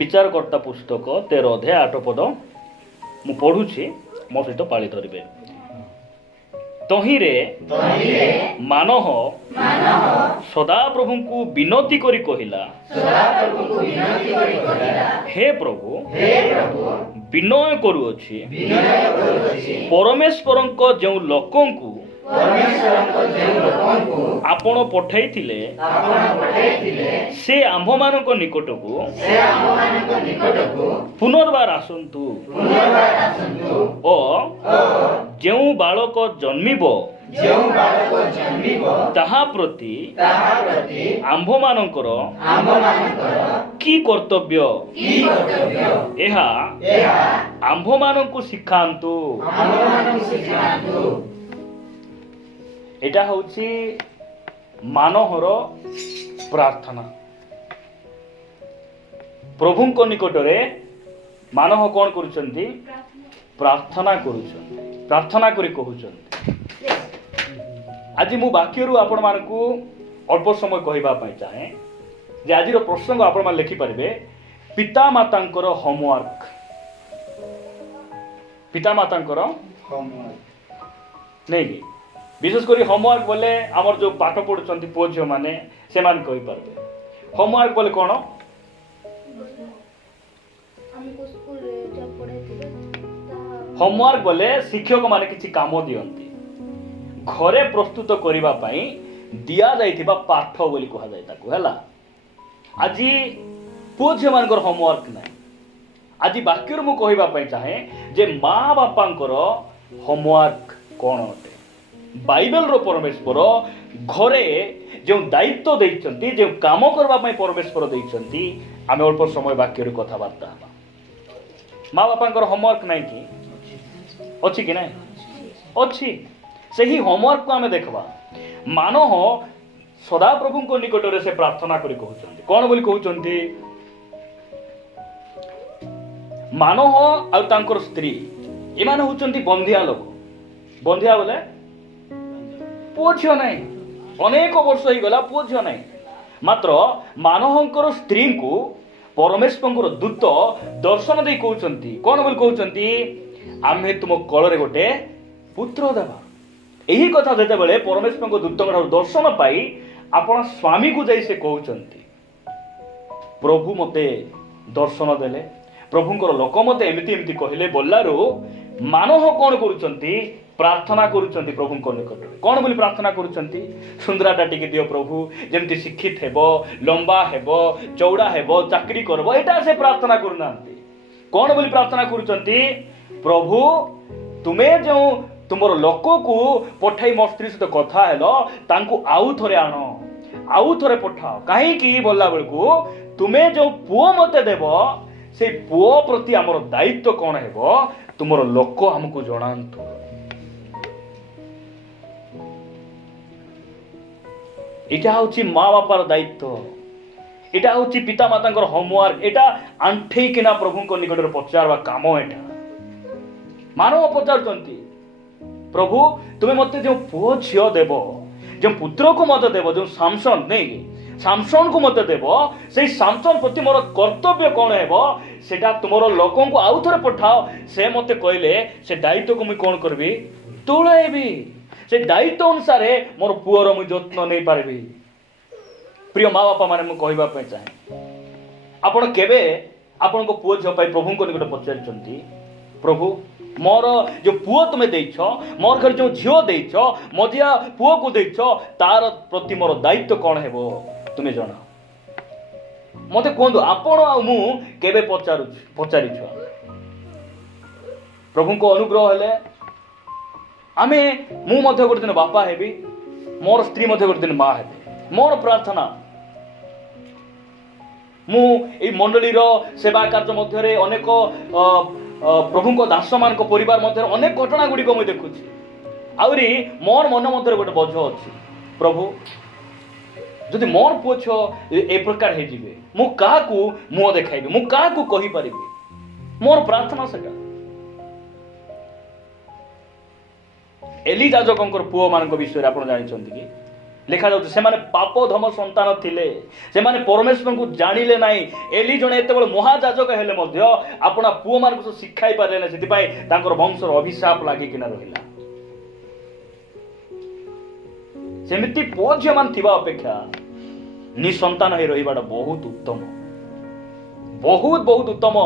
विचारकर्ता पुस्तक 13 अध्याय 8 पद मु पढ़ुछि मो सहित पाळी धरिबे। तहिरे मानह सदा प्रभु को विनती करी कहिला, हे प्रभु विनय करूअछि परमेश्वरଙ୍କ जो लोकंकु आपण पठाइथिले से आम्भमानक निकटकु पुनर्बार आसन्तु ओ जो बालक जन्मिब ताहा प्रति आम्भमानकर की कर्तव्य एहा आम्भमानकु शिखान्तु। एटा होछि मानहर प्रार्थना। प्रभुଙ୍କ निकटरे मानह कौन करुछंती? प्रार्थना करुछंती, प्रार्थना करी कहउछंती। आज मु वाक्यरु आपण मानकु अल्प समय कहबा पई चाहे जे आजिर प्रसंग आपण मान लिखि परिबे पिता मातांकर होमवर्क। पिता मातांकर होमवर्क नहीं कि विशेष करी होमवर्क बोले आमर जो पाठ पढ़ुछंती पुओ झियो माने से मान कहि परबे। होमवर्क बोले कोन? होमवर्क बोले शिक्षक माने किछि काम दियंती घरे प्रस्तुत करिबा पई दिया जाइथिबा पाठ बोली कहा जाय ताको हैला। आज पुओ झियो मानकर होमवर्क नाही। आज वाक्यर मु कहिबा पई चाहे जे मां बापांकर होमवर्क कोन होते? बाइबल रो परमेश्वर घरे जो दायित्व देइछंती जो काम करबा पई परमेश्वर देइछंती आमे अल्प समय वाक्य रो कथा बार्ता हबा। मां बापांकर होमवर्क नाही कि अछि कि नाही? अछि। सेही होमवर्क को आमे देखबा। मानह सदा प्रभुଙ୍କ निकटरे से प्रार्थना करी कहउछंती कोन बोली कहउछंती? मानह आ तांकर स्त्री एमाने होचंती बंधिया लोक। बंधिया बोले पुओ झियो नाही। अनेक वर्ष हो गला पुओ झियो नाही। मात्र मानहंकर स्त्री को परमेश्वरंकर दूत दर्शन दे कहउछंती कोन बोली कहउछंती? आमे तुम कଳରେ गोटे पुत्र देबा। एही कथा जते बेले परमेश्वरंकर दूतंकर दर्शन पाई आपण स्वामी को जाई से कहउछंती प्रभु मते दर्शन देले, प्रभुंकर लोक मते एमिति एमिति कहिले बोलारो मानह कोन करूछंती? प्रार्थना करूछंती प्रभुंक निकटरे। कोन बोली प्रार्थना करूछंती? सुंदराटा टिके दियो प्रभु, जेमति शिक्षित हेबो, लंबा हेबो, चौड़ा हेबो, चाकरी करबो, एटा से प्रार्थना करूनांती। कोन बोली प्रार्थना करूछंती? प्रभु तुमे जो तुमर लोक को पठाई मो स्त्री सहित कथा हेलो तांकु आउ थरे आनो, आउ थरे पठाओ। काहे कि बोलला बेलकु तुमे जो पुओ मते देबो से पुओ प्रति हमर दायित्व कोन हेबो तुमर लोक हमकु जणांतु। एटा होची माँ बापार दायित्व। एटा होची पिता मातांकर होमवर्क। एटा आंठे किना प्रभुंक निकटरे पचारवा काम। एटा मानव पचारचंती प्रभु तुमे मते जो पुओ झियो देबो, जो पुत्र को मते देबो, जो सामसन नहीं सामसन को मते देबो, सेई सामसन प्रति मोर कर्तव्य कोन हेबो सेटा तुमरो लोकन को आउ थरे पठाओ। से मते कहले से दायित्व को मुई कोन करबी? तोळाइबी। से दायित्व अनुसार मोर पुओर मुई जत्न नहीं पारबी। प्रिय माँ बापा माने मु कहबा पई चाहे आपण केबे आपण को पुओ झियो पई प्रभु को निकट पचारिचंती प्रभु मोर जो पुओ तुमे देइछो, मोर घर जो झियो देइछो, मजिया पुओ को देइछो, तार प्रति मोर दायित्व कोन हेबो तुमे जणा मते कोंदो। आपण आ मु केबे पचारिछु प्रभु को अनुग्रह हेले आमे मु मध्य गोटे दिन बापा हेबी, मोर स्त्री मध्य गोटे दिन माँ हेबे। मोर प्रार्थना मु ए मंडली रो सेवा कार्य मध्य रे अनेक प्रभु को दास मान को परिवार मध्य अनेक घटना गुडी को मु देखुची। आउरी मोर मन मध्य गोटे बोझ अछि प्रभु जदि मोर पुछ ए प्रकार हे जिवे मु का को मुह देखाइबे, मु का को कहि परिबे। मोर प्रार्थना सेटा एली याजकंकर पुओ मान विषय आप जानते कि ଲେଖା ଯାଉଛି ସେମାନେ ପାପଧମ ସନ୍ତାନ ଥିଲେ, ସେମାନେ ପରମେଶ୍ୱରଙ୍କୁ ଜାଣିଲେ ନାହିଁ। ଏଲି ଜଣେ ଏତେବେଳେ ମହାଯାଜକ ହେଲେ ମଧ୍ୟ ଆପଣା ପୁଅମାନଙ୍କୁ ଶିଖାଇ ପାରିଲେ ନାହିଁ, ସେଥିପାଇଁ ତାଙ୍କର ବଂଶର ଅଭିଶାପ ଲାଗିକିନା ରହିଲା। ସେମିତି ପୁଅ ଝିଅ ମାନେ ଥିବା ଅପେକ୍ଷା ନିଃସନ୍ତାନ ହେଇ ରହିବାଟା ବହୁତ ଉତ୍ତମ, ବହୁତ ବହୁତ ଉତ୍ତମ।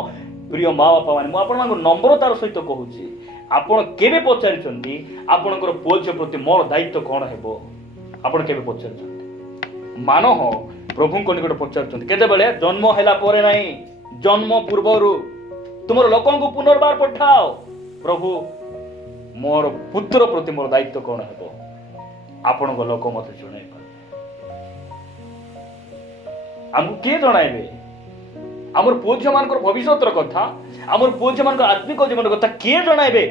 ପ୍ରିୟ ମା ବାପା ମାନେ, ମୁଁ ଆପଣମାନଙ୍କୁ ନମ୍ରତାର ସହିତ କହୁଛି, ଆପଣ କେବେ ପଚାରିଛନ୍ତି ଆପଣଙ୍କର ପୁଅ ଝିଅ ପ୍ରତି ମୋର ଦାୟିତ୍ୱ କ'ଣ ହେବ? ଆପଣ କେବେ ପଚାରୁଛନ୍ତି? ମାନହ ପ୍ରଭୁଙ୍କ ନିକଟ ପଚାରୁଛନ୍ତି କେତେବେଳେ? ଜନ୍ମ ହେଲା ପରେ ନାହିଁ, ଜନ୍ମ ପୂର୍ବରୁ ତୁମର ଲୋକଙ୍କୁ ପୁନର୍ବାର ପଠାଅ, ପ୍ରଭୁ ମୋର ପୁତ୍ର ପ୍ରତି ମୋର ଦାୟିତ୍ୱ କ'ଣ ହେବ? ଆପଣଙ୍କ ଲୋକ ମତେ ଜଣାଇବେ। ଆମକୁ କିଏ ଜଣାଇବେ? ଆମର ପୁଅ ଝିଅ ମାନଙ୍କର ଭବିଷ୍ୟତର କଥା, ଆମର ପୁଅ ଝିଅ ମାନଙ୍କର ଆତ୍ମିକ ଜୀବନ କଥା କିଏ ଜଣାଇବେ?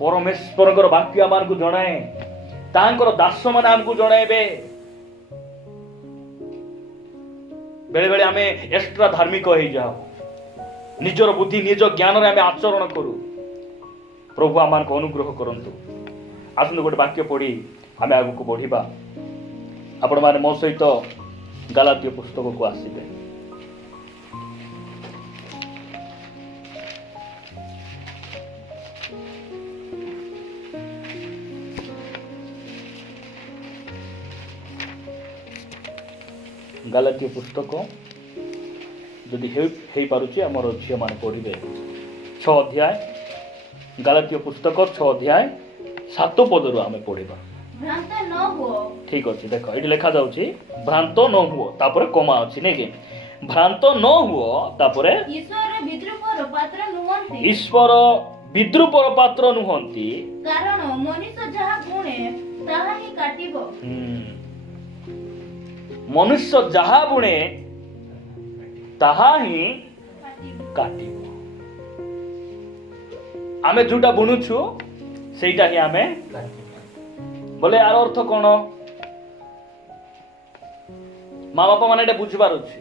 ପରମେଶ୍ୱରଙ୍କର ବାକ୍ୟ ଆମକୁ ଜଣାଏ, ତାଙ୍କର ଦାସ ମାନେ ଆମକୁ ଜଣାଇବେ। ବେଳେ ବେଳେ ଆମେ ଏକ୍ସଟ୍ରା ଧାର୍ମିକ ହେଇଯାଉ, ନିଜର ବୁଦ୍ଧି ନିଜ ଜ୍ଞାନରେ ଆମେ ଆଚରଣ କରୁ। ପ୍ରଭୁ ଆମମାନଙ୍କୁ ଅନୁଗ୍ରହ କରନ୍ତୁ। ଆସନ୍ତୁ ଗୋଟେ ବାକ୍ୟ ପଢି ଆମେ ଆଗକୁ ବଢିବା। ଆପଣମାନେ ମୋ ସହିତ ଗାଲାତୀୟ ପୁସ୍ତକକୁ ଆସିବେ। ଗାଲାତୀୟ ପୁସ୍ତକ ଯଦି ହେଇପାରୁଛି ଆମର ଝିଅ ମାନେ ପଢିବେ। 6 ଅଧ୍ୟାୟ, ଗାଲାତୀୟ ପୁସ୍ତକ 6 ଅଧ୍ୟାୟ 7 ପଦରୁ ଆମେ ପଢିବା। ଠିକ ଅଛି, ଦେଖ ଏଠି ଲେଖା ଯାଉଛି ଭ୍ରାନ୍ତ ନ ହୁଅ, ତାପରେ କମା ଅଛି ନାଇଁ କି? ଭ୍ରାନ୍ତ ନ ହୁଅ, ତାପରେ ଈଶ୍ୱର ବିଦ୍ରୂପର ପାତ୍ର ନୁହନ୍ତି, କାରଣ ମନୁଷ୍ୟ ଯାହା ବୁଣେ ତାହା ହିଁ କାଟିବ। ମନୁଷ୍ୟ ଯାହା ବୁଣେ ତାହା ହିଁ କାଟିବ। ଆମେ ଯୋଉଟା ବୁଣୁଛୁ ସେଇଟା ହିଁ ଆମେ ବୋଲେ। ଆର ଅର୍ଥ କ'ଣ? ମା ବାପା ମାନେ ଏଟା ବୁଝିବାର ଅଛି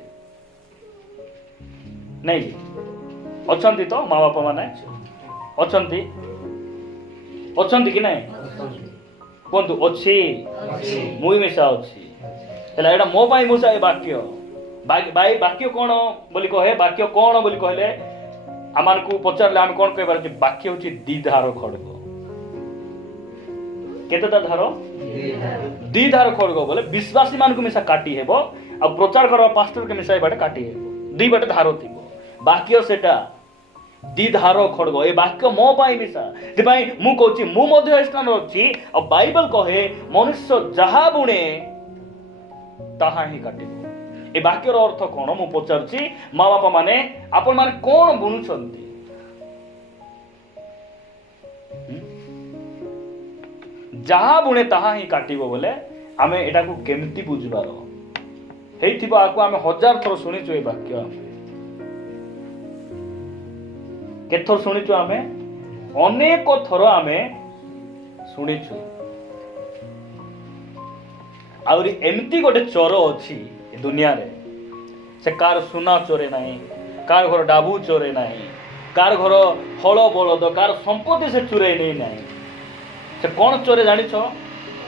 ନାଇଁ? ଅଛନ୍ତି ତ ମା ବାପା ମାନେ? ଅଛନ୍ତି ଅଛନ୍ତି କି ନାଇଁ? କୁହନ୍ତୁ ଅଛି। ମୁଁ ମିଶା ଅଛି। ହେଲା ଏଇଟା ମୋ ପାଇଁ ମୁସା ଏ ବାକ୍ୟ। ବାକ୍ୟ କ'ଣ ବୋଲି କହେ? ବାକ୍ୟ କ'ଣ ବୋଲି କହିଲେ ଆମକୁ ପଚାରିଲେ ଆମେ କ'ଣ କହିବାର ଅଛି? ବାକ୍ୟ ହଉଛି ଦ୍ୱିଧାର ଖଡ୍ଗ। କେତେଟା ଧାର? ଦ୍ୱିଧାର ଖଡ୍ଗ ବୋଲେ ବିଶ୍ୱାସୀ ମାନଙ୍କୁ ମିଶା କାଟି ହେବ, ଆଉ ପ୍ରଚାର କରିବା ପାଷ୍ଟରকে ମିଶାଇ ବାଟେ କାଟି ହେବ। ଦୁଇ ବାଟେ ଧାର ଥିବ। ବାକ୍ୟ ସେଟା ଦ୍ୱିଧାର ଖଡ୍ଗ। ଏ ବାକ୍ୟ ମୋ ପାଇଁ ମିଶା। ସେଥିପାଇଁ ମୁଁ କହୁଛି ମୁଁ ମଧ୍ୟ ଏ ସ୍ଥାନରେ ଅଛି। ଆଉ ବାଇବଲ କହେ ମନୁଷ୍ୟ ଯାହା ବୁଣେ ତାହା ହିଁ କାଟିବ। ଏ ବାକ୍ୟର ଅର୍ଥ କ'ଣ ମୁଁ ପଚାରୁଛି? ମା ବାପା ମାନେ ଆପଣ ମାନେ କ'ଣ ବୁଣୁଛନ୍ତି? ଯାହା ବୁଣେ ତାହା ହିଁ କାଟିବ ବୋଲେ ଆମେ ଏଟାକୁ କେମିତି ବୁଝିବାର? ହେଇଥିବ ଆକୁ ଆମେ 1000 ଥର ଶୁଣିଛୁ ଏ ବାକ୍ୟ। କେତେଥର ଶୁଣିଛୁ? ଆମେ ଅନେକ ଥର ଆମେ ଶୁଣିଛୁ। ଆହୁରି ଏମିତି ଗୋଟେ ଚୋର ଅଛି ଏ ଦୁନିଆରେ, ସେ କାହାର ସୁନା ଚୋରେ ନାହିଁ, କାହାର ଘର ଡାବୁ ଚୋରେ ନାହିଁ, କାହାର ଘର ହଳ ବଳଦ, କାହାର ସମ୍ପତ୍ତି ସେ ଚୋରେଇ ନେଇ ନାହିଁ। ସେ କ'ଣ ଚୋରେ ଜାଣିଛ?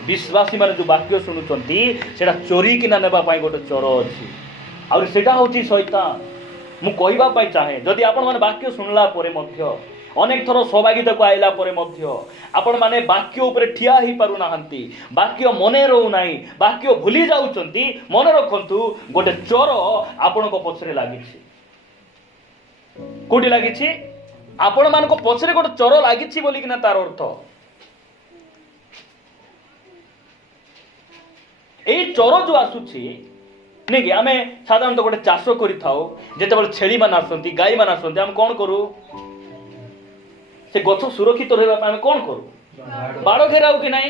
ବିଶ୍ୱାସୀ ମାନେ ଯୋଉ ବାକ୍ୟ ଶୁଣୁଛନ୍ତି ସେଟା ଚୋରି କିନା ନେବା ପାଇଁ ଗୋଟେ ଚୋର ଅଛି। ଆହୁରି ସେଟା ହଉଛି ଶୈତାନ। ମୁଁ କହିବା ପାଇଁ ଚାହେଁ, ଯଦି ଆପଣମାନେ ବାକ୍ୟ ଶୁଣିଲା ପରେ ମଧ୍ୟ, ଅନେକ ଥର ସୌଭାଗ୍ୟତାକୁ ଆଇଲା ପରେ ମଧ୍ୟ ଆପଣମାନେ ବାକ୍ୟ ଉପରେ ଠିଆ ହେଇପାରୁନାହାନ୍ତି, ବାକ୍ୟ ମନେ ରହୁନାହିଁ, ବାକ୍ୟ ଭୁଲି ଯାଉଛନ୍ତି, ମନେ ରଖନ୍ତୁ ଗୋଟେ ଚୋର ଆପଣଙ୍କ ପଛରେ ଲାଗିଛି। କୋଉଠି ଲାଗିଛି? ଆପଣମାନଙ୍କ ପଛରେ ଗୋଟେ ଚୋର ଲାଗିଛି ବୋଲିକିନା ତାର ଅର୍ଥ। ଏଇ ଚୋର ଯୋଉ ଆସୁଛି ନାଇଁ କି? ଆମେ ସାଧାରଣତଃ ଗୋଟେ ଚାଷ କରିଥାଉ, ଯେତେବେଳେ ଛେଳି ମାନେ ଆସନ୍ତି, ଗାଈ ମାନେ ଆସନ୍ତି, ଆମେ କ'ଣ କରୁ? ସେ ଗଛ ସୁରକ୍ଷିତ ରହିବା ପାଇଁ ଆମେ କ'ଣ କରୁ? ବାଡ଼ ଘେରାଉ କି ନାହିଁ?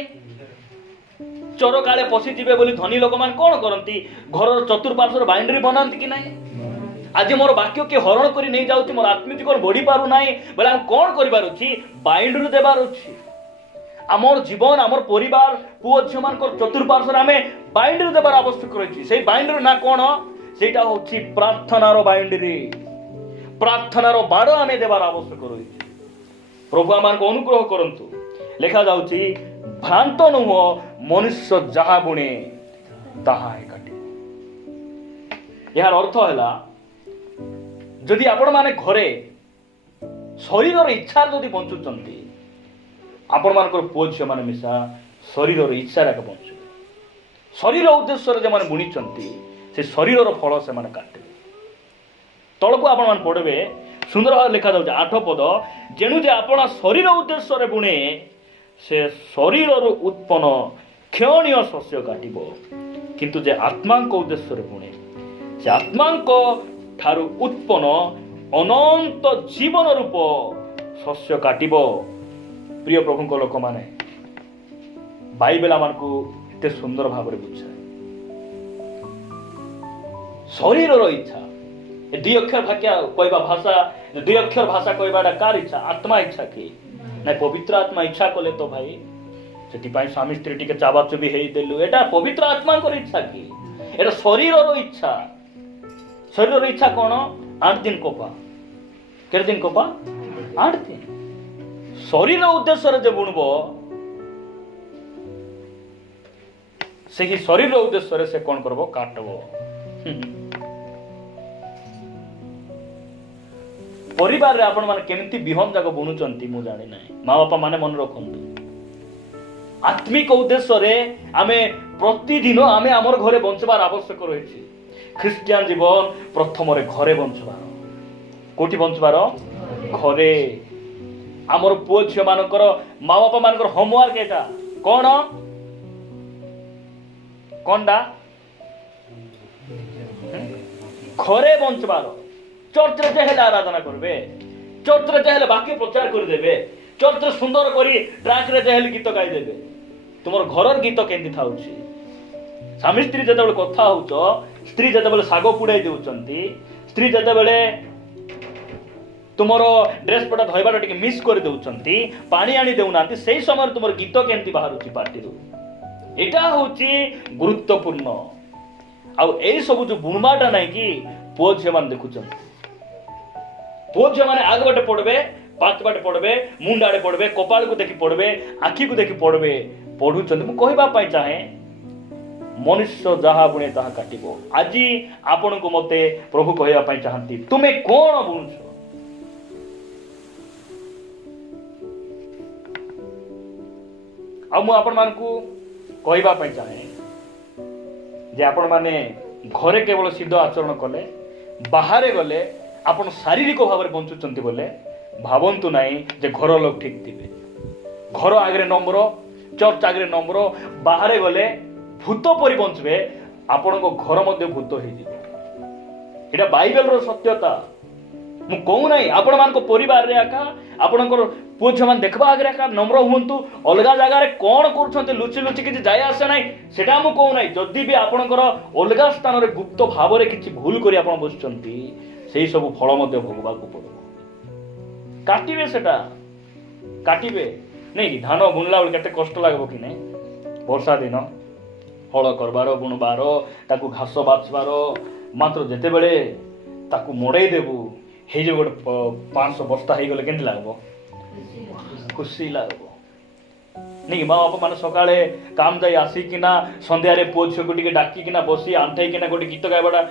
ଚୋର କାଳେ ପଶିଯିବେ ବୋଲି ଧନୀ ଲୋକମାନେ କ'ଣ କରନ୍ତି? ଘରର ଚତୁଃପାର୍ଶ୍ୱରେ ବାଉଣ୍ଡ୍ରି ବନାନ୍ତି କି ନାହିଁ? ଆଜି ମୋର ବାକ୍ୟ କିଏ ହରଣ କରି ନେଇ ଯାଉଛି, ମୋର ଆତ୍ମିକ ଜୀବନ ବଢି ପାରୁନାହିଁ ବୋଲେ ଆମେ କ'ଣ କରିବାର ଅଛି? ବାଉଣ୍ଡ୍ରି ଦେବାର ଅଛି। ଆମର ଜୀବନ, ଆମର ପରିବାର, ପୁଅ ଝିଅ ମାନଙ୍କର ଚତୁଃପାର୍ଶ୍ୱରେ ଆମେ ବାଉଣ୍ଡ୍ରି ଦେବାର ଆବଶ୍ୟକ ରହିଛି। ସେଇ ବାଉଣ୍ଡ୍ରି ନା କ'ଣ? ସେଇଟା ହଉଛି ପ୍ରାର୍ଥନାର ବାଉଣ୍ଡ୍ରି। ପ୍ରାର୍ଥନାର ବାଡ଼ ଆମେ ଦେବାର ଆବଶ୍ୟକ ରହିଛି। ପ୍ରଭୁ ଆମମାନଙ୍କୁ ଅନୁଗ୍ରହ କରନ୍ତୁ। ଲେଖା ଯାଉଛି ଭ୍ରାନ୍ତ ନୁହଁ, ମନୁଷ୍ୟ ଯାହା ବୁଣେ ତାହା ହିଁ କାଟିବ। ଏହାର ଅର୍ଥ ହେଲା ଯଦି ଆପଣମାନେ ଘରେ ଶରୀରର ଇଚ୍ଛାରେ ଯଦି ବଞ୍ଚୁଛନ୍ତି, ଆପଣମାନଙ୍କର ପୁଅ ଝିଅମାନେ ମିଶା ଶରୀରର ଇଚ୍ଛାରେ ବଞ୍ଚିବେ। ଶରୀର ଉଦ୍ଦେଶ୍ୟରେ ଯେଉଁମାନେ ବୁଣିଛନ୍ତି ସେ ଶରୀରର ଫଳ ସେମାନେ କାଟିବେ। ତଳକୁ ଆପଣମାନେ ପଢ଼ିବେ, ସୁନ୍ଦର ଭାବରେ ଲେଖାଯାଉଛି 8 ପଦ, ଯେଣୁ ଯେ ଆପଣ ଶରୀର ଉଦ୍ଦେଶ୍ୟରେ ବୁଣେ ସେ ଶରୀରରୁ ଉତ୍ପନ୍ନ କ୍ଷୟଣୀୟ ଶସ୍ୟ କାଟିବ, କିନ୍ତୁ ଯେ ଆତ୍ମାଙ୍କ ଉଦ୍ଦେଶ୍ୟରେ ବୁଣେ ସେ ଆତ୍ମାଙ୍କ ଠାରୁ ଉତ୍ପନ୍ନ ଅନନ୍ତ ଜୀବନ ରୂପ ଶସ୍ୟ କାଟିବ। ପ୍ରିୟ ପ୍ରଭୁଙ୍କ ଲୋକମାନେ, ବାଇବେଲ ଆମକୁ ଏତେ ସୁନ୍ଦର ଭାବରେ ବୁଝାଏ ଶରୀରର ଇଚ୍ଛା। ଏ 2 ଅକ୍ଷର କହିବା ଭାଷା, 2 ଅକ୍ଷର ଭାଷା କହିବାଟା କାହାର ଇଚ୍ଛା? ଆତ୍ମା ଇଚ୍ଛା କି ନାଇଁ? ପବିତ୍ର ଆତ୍ମା ଇଚ୍ଛା କଲେ ତ ଭାଇ, ସେଥିପାଇଁ ସ୍ୱାମୀ ସ୍ତ୍ରୀ ଟିକେ ଚାବାଚୁବି ହେଇଦେଲୁ, ଏଟା ପବିତ୍ର ଆତ୍ମାଙ୍କର ଇଚ୍ଛା କି? ଏଟା ଶରୀରର ଇଚ୍ଛା। ଶରୀରର ଇଚ୍ଛା କଣ? 8 ଦିନ କପା। କେତେ ଦିନ କପା? 8 ଦିନ। ଶରୀର ଉଦ୍ଦେଶ୍ୟରେ ଯେ ବୁଣିବ ସେହି ଶରୀର ଉଦ୍ଦେଶ୍ୟରେ ସେ କଣ କରିବ? କାଟିବ। ପରିବାରରେ ଆପଣ ମାନେ କେମିତି ବିହନ ଯାକ ବୁଣୁଛନ୍ତି ମୁଁ ଜାଣି ନାହିଁ। ମା ବାପା ମାନେ ମନେ ରଖନ୍ତୁ, ଆତ୍ମିକ ଉଦ୍ଦେଶ୍ୟରେ ଆମେ ପ୍ରତିଦିନ ଆମେ ଆମର ଘରେ ବଞ୍ଚିବାର ଆବଶ୍ୟକ ରହିଛି। ଖ୍ରୀଷ୍ଟିଆନ ଜୀବନ ପ୍ରଥମରେ ଘରେ ବଞ୍ଚିବାର। କୋଉଠି ବଞ୍ଚିବାର? ଘରେ। ଆମର ପୁଅ ଝିଅ ମାନଙ୍କର, ମା ବାପା ମାନଙ୍କର ହୋମୱାର୍କ ଏଟା କଣ? କଣଟା? ଘରେ ବଞ୍ଚିବାର। ଚର୍ଚ୍ଚରେ ଯେ ହେଲେ ଆରାଧନା କରିବେ, ଚର୍ଚ୍ଚରେ ଯେ ହେଲେ ବାକ୍ୟ ପ୍ରଚାର କରିଦେବେ, ଚର୍ଚ୍ଚରେ ସୁନ୍ଦର କରି ଟ୍ରାକରେ ଯେ ହେଲେ ଗୀତ ଗାଇଦେବେ। ତୁମର ଘରର ଗୀତ କେମିତି ଥାଉଛି? ସ୍ୱାମୀ ସ୍ତ୍ରୀ ଯେତେବେଳେ କଥା ହଉଛ, ସ୍ତ୍ରୀ ଯେତେବେଳେ ଶାଗ ପୁଡାଇ ଦେଉଛନ୍ତି, ସ୍ତ୍ରୀ ଯେତେବେଳେ ତୁମର ଡ୍ରେସ ପଟା ଧୋଇବାଟା ଟିକେ ମିସ୍ କରି ଦେଉଛନ୍ତି, ପାଣି ଆଣି ଦେଉନାହାନ୍ତି, ସେଇ ସମୟରେ ତୁମର ଗୀତ କେମିତି ବାହାରୁଛି ପାଟିରୁ? ଏଇଟା ହଉଛି ଗୁରୁତ୍ୱପୂର୍ଣ୍ଣ। ଆଉ ଏଇ ସବୁ ଯୋଉ ବୁଣବାଟା ନାଇଁ କି, ପୁଅ ଝିଅ ମାନେ ଦେଖୁଛନ୍ତି। ପୁଅ ଝିଅ ମାନେ ଆଗ ବାଟେ ପଢବେ, ପାଠ ବାଟେ ପଢବେ, ମୁଣ୍ଡ ଆଡେ ପଢବେ, କପାଳକୁ ଦେଖି ପଢବେ, ଆଖିକୁ ଦେଖି ପଢବେ, ପଢୁଛନ୍ତି। ମୁଁ କହିବା ପାଇଁ ଚାହେଁ, ମନୁଷ୍ୟ ଯାହା ବୁଣେ ତାହା କାଟିବ। ଆଜି ଆପଣଙ୍କୁ ମତେ ପ୍ରଭୁ କହିବା ପାଇଁ ଚାହାନ୍ତି, ତୁମେ କଣ ବୁଣୁଛ? ଆଉ ମୁଁ ଆପଣମାନଙ୍କୁ କହିବା ପାଇଁ ଚାହେଁ ଯେ ଆପଣ ମାନେ ଘରେ କେବଳ ସିଦ୍ଧ ଆଚରଣ କଲେ, ବାହାରେ ଗଲେ ଆପଣ ଶାରୀରିକ ଭାବରେ ବଞ୍ଚୁଛନ୍ତି ବୋଲେ ଭାବନ୍ତୁ ନାହିଁ ଯେ ଘର ଲୋକ ଠିକ ଥିବେ। ଘର ଆଗରେ ନମ୍ର, ଚର୍ଚ୍ଚ ଆଗରେ ନମ୍ର, ବାହାରେ ଗଲେ ଭୂତ ପରି ବଞ୍ଚିବେ, ଆପଣଙ୍କ ଘର ମଧ୍ୟ ଭୂତ ହେଇଯିବ। ଏଇଟା ବାଇବେଲର ସତ୍ୟତା। ମୁଁ କହୁନାହିଁ ଆପଣମାନଙ୍କ ପରିବାରରେ ଏକା, ଆପଣଙ୍କର ପୁଅ ଝିଅ ମାନେ ଦେଖିବା ଆଗରେ ଏକା ନମ୍ର ହୁଅନ୍ତୁ। ଅଲଗା ଜାଗାରେ କଣ କରୁଛନ୍ତି ଲୁଚି ଲୁଚି କିଛି ଯାଇ ଆସେ ନାହିଁ, ସେଟା ମୁଁ କହୁନାହିଁ। ଯଦି ବି ଆପଣଙ୍କର ଅଲଗା ସ୍ଥାନରେ ଗୁପ୍ତ ଭାବରେ କିଛି ଭୁଲ କରି ଆପଣ ବସୁଛନ୍ତି, ସେଇ ସବୁ ଫଳ ମଧ୍ୟ ଭୋଗବାକୁ ପଡିବ। କାଟିବେ, ସେଟା କାଟିବେ ନାଇଁ କି? ଧାନ ବୁଣିଲା ବେଳେ କେତେ କଷ୍ଟ ଲାଗିବ କି ନାଇଁ? ବର୍ଷା ଦିନ ହଳ କରବାର, ବୁଣବାର, ତାକୁ ଘାସ ବାଛିବାର, ମାତ୍ର ଯେତେବେଳେ ତାକୁ ମଡେଇ ଦେବୁ, ହେଇଯିବ ଗୋଟେ 500 ବସ୍ତା ହେଇଗଲେ କେମିତି ଲାଗିବ? ଖୁସି ଲାଗିବ ନାଇଁ? ମା ବାପା ମାନେ ସକାଳେ କାମ ଯାଇ ଆସିକିନା ସନ୍ଧ୍ୟାରେ ପୁଅ ଝିଅକୁ ଟିକେ ଡାକିକିନା ବସି ଆଣ୍ଠେଇକିନା ଗୋଟେ ଗୀତ ଗାଇବାଟା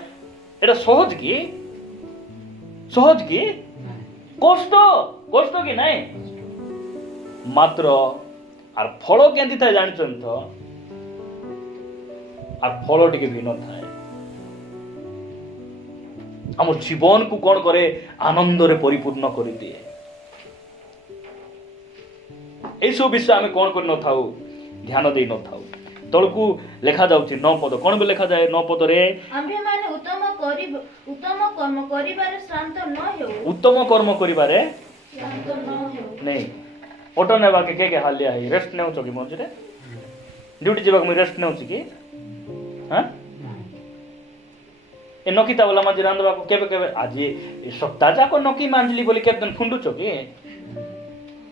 ଏଟା ସହଜ କି? ସହଜ କି? କଷ୍ଟ, କଷ୍ଟ କି ନାଇଁ? ମାତ୍ର আর ফল কেମିତି ଥାଏ ଜାଣିଛନ୍ତି ତ? আর ଫଳ ଟିକେ ଭିନ୍ନ ଥାଏ। ଆମ ଜୀବନକୁ କଣ କରେ? ଆନନ୍ଦରେ ପରିପୂର୍ଣ୍ଣ କରିଦିଏ। ଏଇସବୁ ବିଷୟ ଆମେ କଣ କରିନଥାଉ? ଧ୍ୟାନ ଦେଇନଥାଉ। ତଳକୁ ଲେଖା ଯାଉଛି 9 ପଦ। କଣ ବି ଲେଖାଯାଏ 9 ପଦରେ? ଆମ୍ଭେମାନେ ଉତ୍ତମ କର୍ମ କରିବାରେ ଶ୍ରାନ୍ତ ନ ହେଉ। ଉତ୍ତମ କର୍ମ କରିବାରେ ଶ୍ରାନ୍ତ ନ ହେଉ। ନେଇ ଅଟୋ ନେବାକେ କେ ହାଲିଆ ହେଇ ରେଷ୍ଟ ନେଉଛ କି ମଝିରେ? ଡ୍ୟୁଟି ଯିବାକୁ ମୁଁ ରେଷ୍ଟ ନେଉଛି କି? ହଁ ଏ ନକିତା ବୋଲା ମଝିରେ ରାନ୍ଧବାକୁ କେବେ କେବେ ଆଜି ସପ୍ତାହ ଯାକ ନକି ମାଞ୍ଜିଲି ବୋଲି କେତେ ଦିନ ଫୁଣ୍ଡୁଛ କି?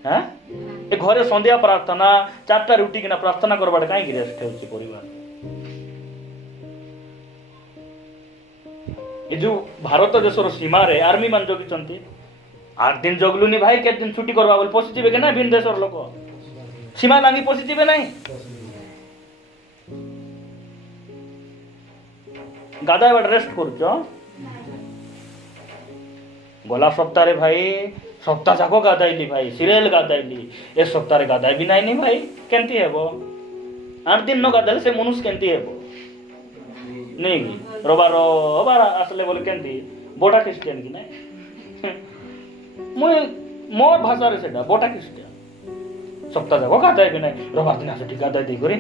ହଁ ଏ ଘରେ ସନ୍ଧ୍ୟା ପ୍ରାର୍ଥନା 4ଟାରେ ଉଠିକିନା ପ୍ରାର୍ଥନା କରବାଟା କାହିଁକି ରେଷ୍ଟ ହେଉଛି ପରିବାର? ଏ ଯୋଉ ଭାରତ ଦେଶର ସୀମାରେ ଆର୍ମି ମାନେ ଜଗିଛନ୍ତି। 8 ଦିନ ଜଗଲୁନି ଭାଇ, କେତେ ଦିନ ଛୁଟି କରବା ବୋଲି ପଶିଯିବେ କି ନା? ଭିନ୍ନ ଦେଶର ଲୋକ ସୀମା ଲାଙ୍ଗି ପଶିଯିବେ ନାହିଁ। ଗାଧାଇବା ରେଷ୍ଟ କରୁଛ? ଗଲା ସପ୍ତାହରେ ଭାଇ ସପ୍ତାହ ଯାକ ଗାଧାଇଲି ଭାଇ, ସିରିଏଲ ଗାଧାଇଲି, ଏ ସପ୍ତାହରେ ଗାଧାଇବି ନାଇଁନି ଭାଇ, କେମିତି ହେବ? 8 ଦିନ ନ ଗାଧାଇଲେ ସେ ମନୁଷ୍ୟ କେମିତି ହେବ? ନାଇଁ କି ରବାର ଆସିଲେ ବୋଲି କେମିତି ବଟା ଖ୍ରୀଷ୍ଟିଆନ କି ନାଇଁ? ମୁଇଁ ମୋର ଭାଷାରେ ସେଟା ବଟା ଖ୍ରୀଷ୍ଟିଆନ। ସପ୍ତାହ ଯାକ ଗାଧାଇବି ନାଇଁ, ରବାର ଦିନ ସେଠି ଗାଧାଇ ଦେଇକରି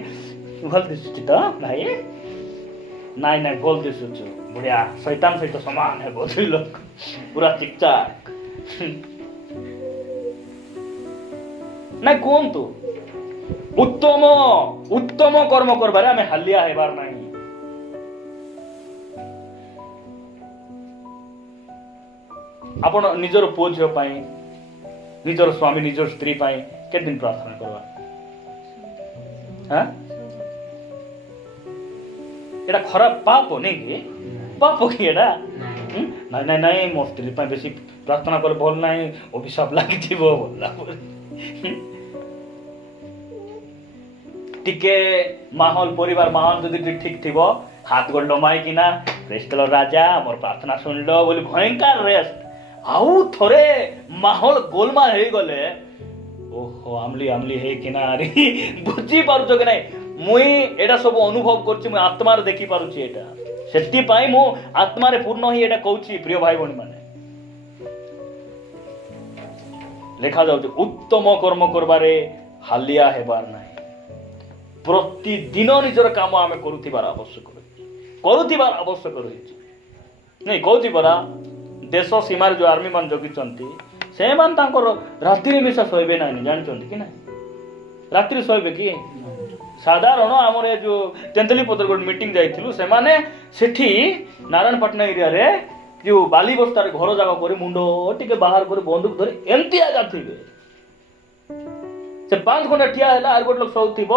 ଭଲ ଦିଶୁଛି ତ ଭାଇ? ନାଇଁ ନାଇଁ ଭଲ ଦିଶୁଛୁ, ବଢିଆ, ଶୈତାନ ସହିତ ସମାନ ହେବ ଦୁଇ ଲୋକ, ପୁରା ଚିକଚାକ। ନାଇଁ କୁହନ୍ତୁ, ଉତ୍ତମ ଉତ୍ତମ କର୍ମ କରବାରେ ଆମେ ହାଲିଆ ହେବାର ନାହିଁ। ଆପଣ ନିଜର ପୁଅ ଝିଅ ପାଇଁ, ନିଜର ସ୍ୱାମୀ, ନିଜର ସ୍ତ୍ରୀ ପାଇଁ କେତେ ଦିନ ପ୍ରାର୍ଥନା କରିବା? এটা ଖରାପ ପାପ ନାଇଁ କି? ପାପ କି ଏଟା? ନାଇଁ ନାଇଁ ନାଇଁ ମୋ ସ୍ତ୍ରୀ ପାଇଁ ବେଶୀ ପ୍ରାର୍ଥନା କଲେ ଭଲ ନାହିଁ, ଅଭିଶାପ ଲାଗିଯିବ ବୋଲା ଟିକେ ମାହୋଲ, ପରିବାର ମାହୋଲ ଯଦି ଠିକ ଥିବ, ହାତ ଗୋଡ଼ ଲମାଇକିନା ପ୍ରେଷ୍ଟଲ ରାଜା ମୋର ପ୍ରାର୍ଥନା ଶୁଣିଲ ବୋଲି ଭୟଙ୍କର ରେଷ୍ଟ। ଆଉ ଥରେ ମାହୋଲ ଗୋଲମାଲ ହେଇଗଲେ, ଓହୋ ଆମଲି ଆମଲି ହେଇକିନା ବୁଝି ପାରୁଛ କି ନାଇଁ? ମୁଇଁ ଏଟା ସବୁ ଅନୁଭବ କରୁଛି, ମୁଁ ଆତ୍ମାରେ ଦେଖି ପାରୁଛି ଏଟା, ସେଥିପାଇଁ ମୁଁ ଆତ୍ମାରେ ପୂର୍ଣ୍ଣ ହିଁ ଏଟା କହୁଛି। ପ୍ରିୟ ଭାଇ ଭଉଣୀ ମାନେ, ଲେଖା ଯାଉଛି ଉତ୍ତମ କର୍ମ କରବାରେ ହାଲିଆ ହେବାର ନାହିଁ। ପ୍ରତିଦିନ ନିଜର କାମ ଆମେ କରୁଥିବାର ଆବଶ୍ୟକ ରହିଛି। ନାଇଁ କହୁଛି ପରା, ଦେଶ ସୀମାରେ ଯୋଉ ଆର୍ମି ମାନେ ଜଗିଛନ୍ତି, ସେମାନେ ତାଙ୍କର ରାତିରେ ମିଶା ଶୋଇବେ ନାହିଁ, ଜାଣିଛନ୍ତି କି ନାଇଁ? ରାତିରେ ଶୋଇବେ କି? ସାଧାରଣ ଆମର ଏ ଯୋଉ ତେନ୍ତୁଲି ପତ୍ର ଗୋଟେ ମିଟିଂ ଯାଇଥିଲୁ, ସେମାନେ ସେଠି ନାରାୟଣପାଟଣା ଏରିଆରେ ଯୋଉ ବାଲି ବସ୍ତାରେ ଘର ଜାଗା କରି ମୁଣ୍ଡ ଟିକେ ବାହାର କରି ବନ୍ଧୁକ ଧରି ଏମିତି ଆଗା ଥିବେ। ସେ 5 ଘଣ୍ଟା ଠିଆ ହେଲା, ଆଉ ଗୋଟେ ଲୋକ ଶୋଉଥିବ,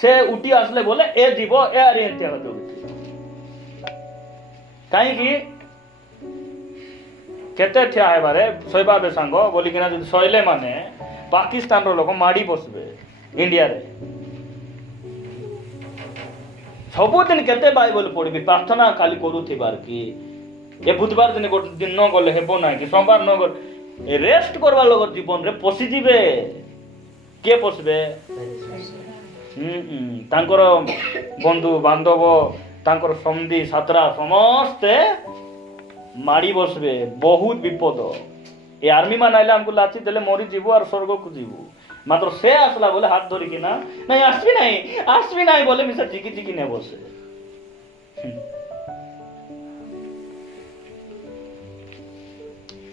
ସେ ଉଠି ଆସିଲେ ବୋଲେ ଏ ଯିବ ଏ ଆରି ଏମିତି ଆଗା ଜଗୁଥିବ। କାହିଁକି? କେତେ ଠିଆ ହେବାରେ ଶୋଇବାବେ ସାଙ୍ଗ ବୋଲିକିନା ଯଦି ଶୋଇଲେ ମାନେ ପାକିସ୍ତାନର ଲୋକ ମାଡ଼ି ବସିବେ ଇଣ୍ଡିଆରେ। ସବୁଦିନ କେତେ ବାଇବଲ ପଢିବି, ପ୍ରାର୍ଥନା ଖାଲି କରୁଥିବାର କି? ଏ ବୁଧବାର ଦିନ ଗୋଟେ ଦିନ ନ ଗଲେ ହେବ ନାହିଁ କି? ସୋମବାର ନ ଗଲେ ରେଷ୍ଟ କରବା ଲୋକ ଜୀବନରେ ପଶିଯିବେ। କିଏ ପଶିବେ? ତାଙ୍କର ବନ୍ଧୁ ବାନ୍ଧବ, ତାଙ୍କର ସନ୍ଧି ସାତରା ସମସ୍ତେ ମାଡ଼ି ବସିବେ, ବହୁତ ବିପଦ। ଏ ଆର୍ମି ମାନେ ଆଇଲେ ଆମକୁ ଲାଚି ଦେଲେ ମରିଯିବୁ আর ସ୍ୱର୍ଗକୁ ଯିବୁ। ମାତ୍ର ସେ ଆସିଲା ବୋଲେ ହାତ ଧରିକିନା ନାଇଁ ଆସିବି ନାହିଁ ବୋଲେ ମିଶା ଚିକି ଚିକି ନେ ବସେ।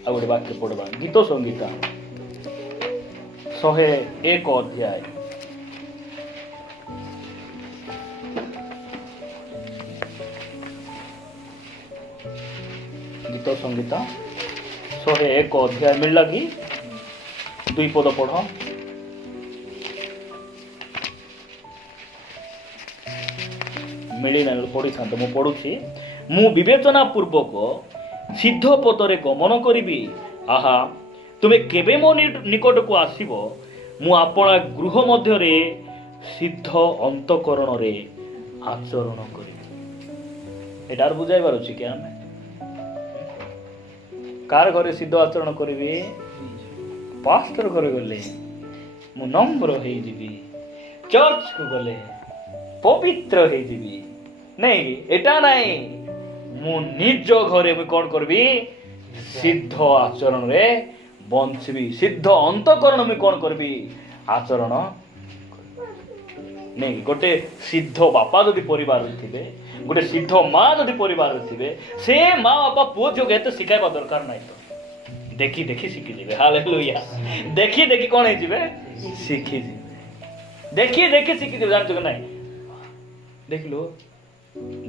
ଆଉ ଗୋଟେ ବାକ୍ୟ ପଢବା, ଗୀତ ସଂଗୀତା 101 ଅଧ୍ୟାୟ। ଗୀତ ସଂଗୀତା 101 ଅଧ୍ୟାୟ ମିଳିଲା କି? 2 ପଦ ପଢ। ମିଳିନାହିଁ ପଢିଥାନ୍ତ, ମୁଁ ପଢୁଛି। ମୁଁ ବିବେଚନା ପୂର୍ବକ ସିଦ୍ଧ ପଦରେ ଗମନ କରିବି। ଆହା, ତୁମେ କେବେ ମୋ ନିକଟକୁ ଆସିବ? ମୁଁ ଆପଣା ଗୃହ ମଧ୍ୟରେ ସିଦ୍ଧ ଅନ୍ତଃକରଣରେ ଆଚରଣ କରିବି। ଏଟାର ବୁଝାଇବାର ଅଛି କି ଆମେ? କାର ଘରେ ସିଦ୍ଧ ଆଚରଣ କରିବି? ପାଷ୍ଟର ଘରେ ଗଲେ ମୁଁ ନମ୍ର ହେଇଯିବି, ଚର୍ଚ୍ଚକୁ ଗଲେ ପବିତ୍ର ହେଇଯିବି। ନାଇଁ ଏଟା ନାଇଁ, ମୁଁ ନିଜ ଘରେ ମୁଁ କଣ କରିବି? ସିଦ୍ଧ ଆଚରଣରେ ବଞ୍ଚିବି। ସିଦ୍ଧ ଅନ୍ତଃକରଣ ମୁଁ କଣ କରିବି? ଆଚରଣ। ନାଇଁ ଗୋଟେ ସିଦ୍ଧ ବାପା ଯଦି ପରିବାରରେ ଥିବେ, ଗୋଟେ ସିଦ୍ଧ ମା ଯଦି ପରିବାରରେ ଥିବେ, ସେ ମା ବାପା ପୁଅ ଝିଅକୁ ଏତେ ଶିଖାଇବା ଦରକାର ନାହିଁ ତ। ଦେଖି ଦେଖି ଶିଖିଯିବେ। ହାଲେଲୁୟା। ଦେଖି ଦେଖି କଣ ହେଇଯିବେ? ଶିଖିଯିବେ। ଦେଖି ଦେଖି ଶିଖିଯିବେ। ଜାଣିଛୁ କି ନାଇଁ?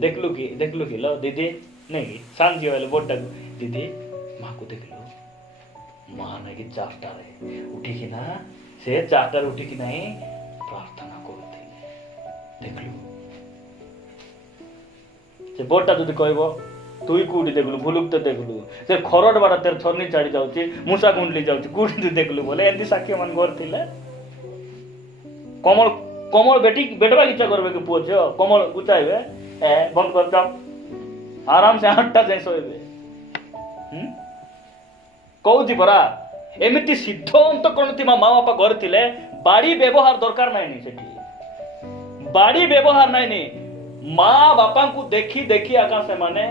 ଦେଖିଲୁ କି लो दीदी नहीं साँझ बेले बोटाକୁ दीदी माँ को देखलो, माँ नहीं कि 4टाରେ उठिकिना से 4टाରେ उठिकिना ही प्रार्थना କରୁଥିଲେ। देखलु से बोटा ଯଦି କହିବ তুই কোটি দেখলু ভুলুক তো দেখলু, ସେ ଖରଟ ବାଟା ତେର ଥରନି ଛାଡ଼ି ଯାଉଛି, ମୂଷା ଗୁଣ୍ଡଲି ଯାଉଛି, କୋଉଠି ତୁ ଦେଖିଲୁ ବୋଲେ ଏମିତି ସାକ୍ଷୀ ମାନ ଘର ଥିଲେ। କମଳ ବେଟବା ଇଚ୍ଛା କରିବେ କି ପୁଅ ଝିଅ? କମଳ ଉଚାଇବେ, ବନ୍ଦ କର आराम से 8टा जाए शोबे कौची परा एमती सिद्ध अंतकरण थी माँ बापा घर थिले बाड़ी व्यवहार दरकार नहीं सेठी बाड़ी व्यवहार नहीं माँ बापा को देखी देखी आका से माने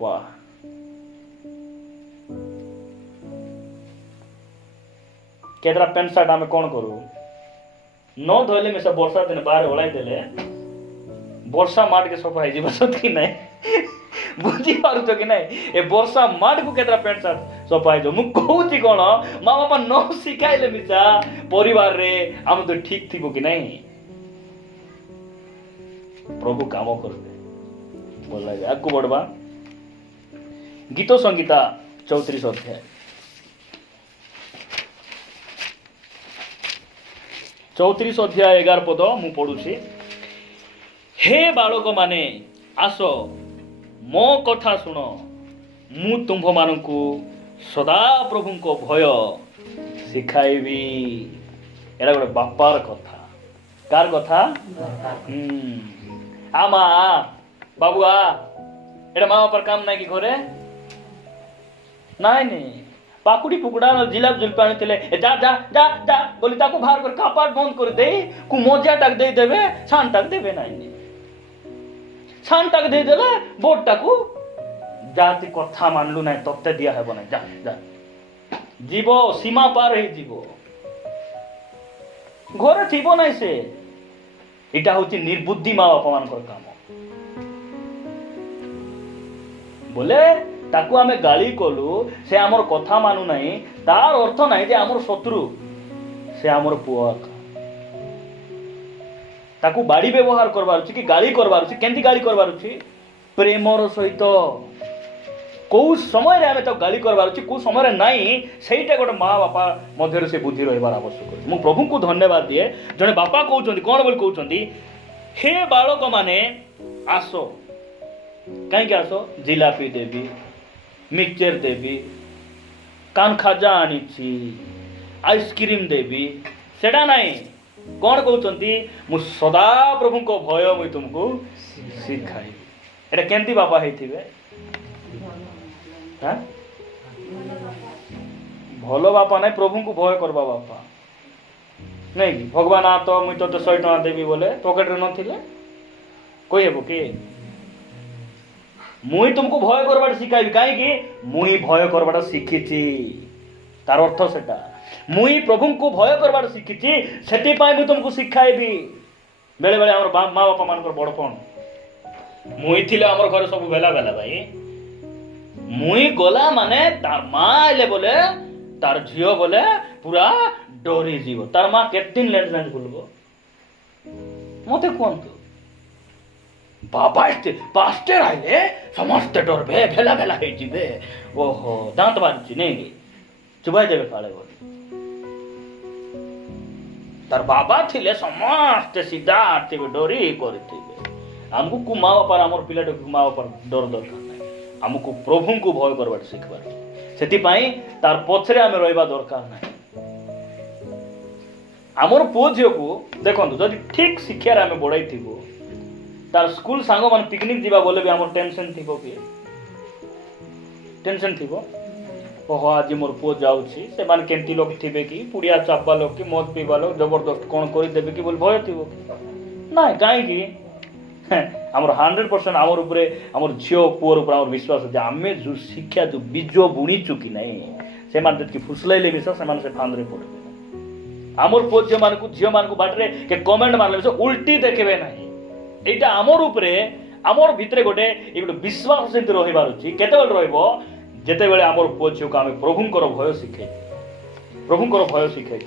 वाह केतरा पेंट शर्ट आमे कौन करू न धोले में सब वर्षा दिन बाहर ओलाई देले वर्षा माट के सफा है बसत की नहीं बुझी पारुछ कि नहीं ए वर्षा माट को केतरा पेंट शर्ट सफा है मु कहूची कोन माँ बापा न सिखाइले मिसा परिवार रे हम तो ठीक थिबो कि नहीं प्रभु काम करते बोला जाए आगू बढ़वा गीत संगीता 34 अध्याय 34 अध्याय 11 पद मु पढ़ुछि हे बालक माने आस मो कथा सुन मु तुम्भ मानकु सदा प्रभु को भय शिखाइबी एरा गोटे बापार कथा कार कथा आमा बाबुआ एटा माँ बापार काम नहीं कि घरे नहीं नहीं पाकुड़ी पुकुड़ा जिलाप जुलपी आनी जा जा जा जा बोली ताको बाहर कर कपाट बंद कर दे कु मजा टाक दे देबे छान टाक देबे नहीं छान टाक दे देले बोर्ड टाकू जाति कथा मानलु नहीं तत्ते दिया हेबो नहीं जा जा जीव सीमा पार हे जीव घरे थिबो नहीं से इटा होची निर्बुद्धि माँ बापा मानकर काम बोले ताकू आमे गाली कलु से आमर कथा मानु नहीं तार अर्थ नहीं जे आमर शत्रु से आमर पुआ ताकू बाड़ी व्यवहार करबार छी कि गाली करबार छी केंती गाली करबार छी प्रेमर सहित को समय रे आमे तो गाली करबार छी को समय रे नहीं सेईटा गोटे माँ बापा मध्य से बुद्धि रहबार आवश्यक मु प्रभु को धन्यवाद दिए जने बापा कहउचंदी कोन बोल कहउचंदी हे बालक माने आसो कहीं आसो जिलापी देवी मिक्सचर देवी कान खाजा आनी आइसक्रीम देवी सेटा नहीं कौन कहते मु सदा प्रभु को भय मुई तुमको शिखाई एटा केंती बापा हेथिबे हां भलो बापा नहीं प्रभु को भय करबा बापा नहीं भगवान आ तो मुई तो 100 टका देवी बोले पॉकेट रे नथिले कोई हेबो के मुई तुमको भय करबाट शिखाइबी काई कि मुई भय करबाट शिखिची तार अर्थ सेटा मुई प्रभु को भय करबाट शिखिची सेति पाई मुई तुमको शिखाइबी बेले बेले हमर माँ बापा मानकर बड़पण मुई थिले हमर घर सब बेला बेला भाई मुई गला माने तार माँ आइले बोले तार झियो बोले पूरा डरी जीव तार माँ केतिन लेंस लेंस बोलबो मते कोंतु बाबा पास्टर आइले समस्त डरबे भेला भेला हे जिबे ओहो दांत बाजी नहीं चुबाई देबे काले बोल तार बाबा थिले समस्त सीधा आरतीबे डरी करथिबे हमको कु माँ बापा हमर पिलाटे माँ बापा डर दरकार नहीं हमको प्रभु को भय करबाट शिखबार सेति पाई तार पछरे आमे रहबा दरकार नहीं हमर पुओ झियो को देखंतु जदि ठीक शिक्षा रे आमे बढाई थिबो तार स्कूल सांग मान पिकनिक जीवा बोले भी हमर टेंशन थिबो कि टेंशन थिबो ओहो आज मोर पुओ जाउछि से मान केंती लोग थिबे कि पुड़िया चापबा लोग कि मद पीबा लोग जबरदस्त कोन करि देबे कि बोल भय थिबो नाही काई कि हमर 100% हमर ऊपर हमर झियो पुओर ऊपर हमर विश्वास जे आमे जो शिक्षा जो बीजो बुणी चुकी नहीं से मान जति फुसलैले मिस से मान से फांदरे पड़बे हमर पुओ झियो मान को बाटरे के कमेंट मारले से उल्टी देखबे नहीं एटा आमर उपरे आमर भितरे गोटे विश्वास सेंति रहिबार अछि केतेबेल रहइबो जेतेबेले आमर पुओ झियो का आमे प्रभुंकर भय शिखाइ प्रभुंकर भय शिखाइ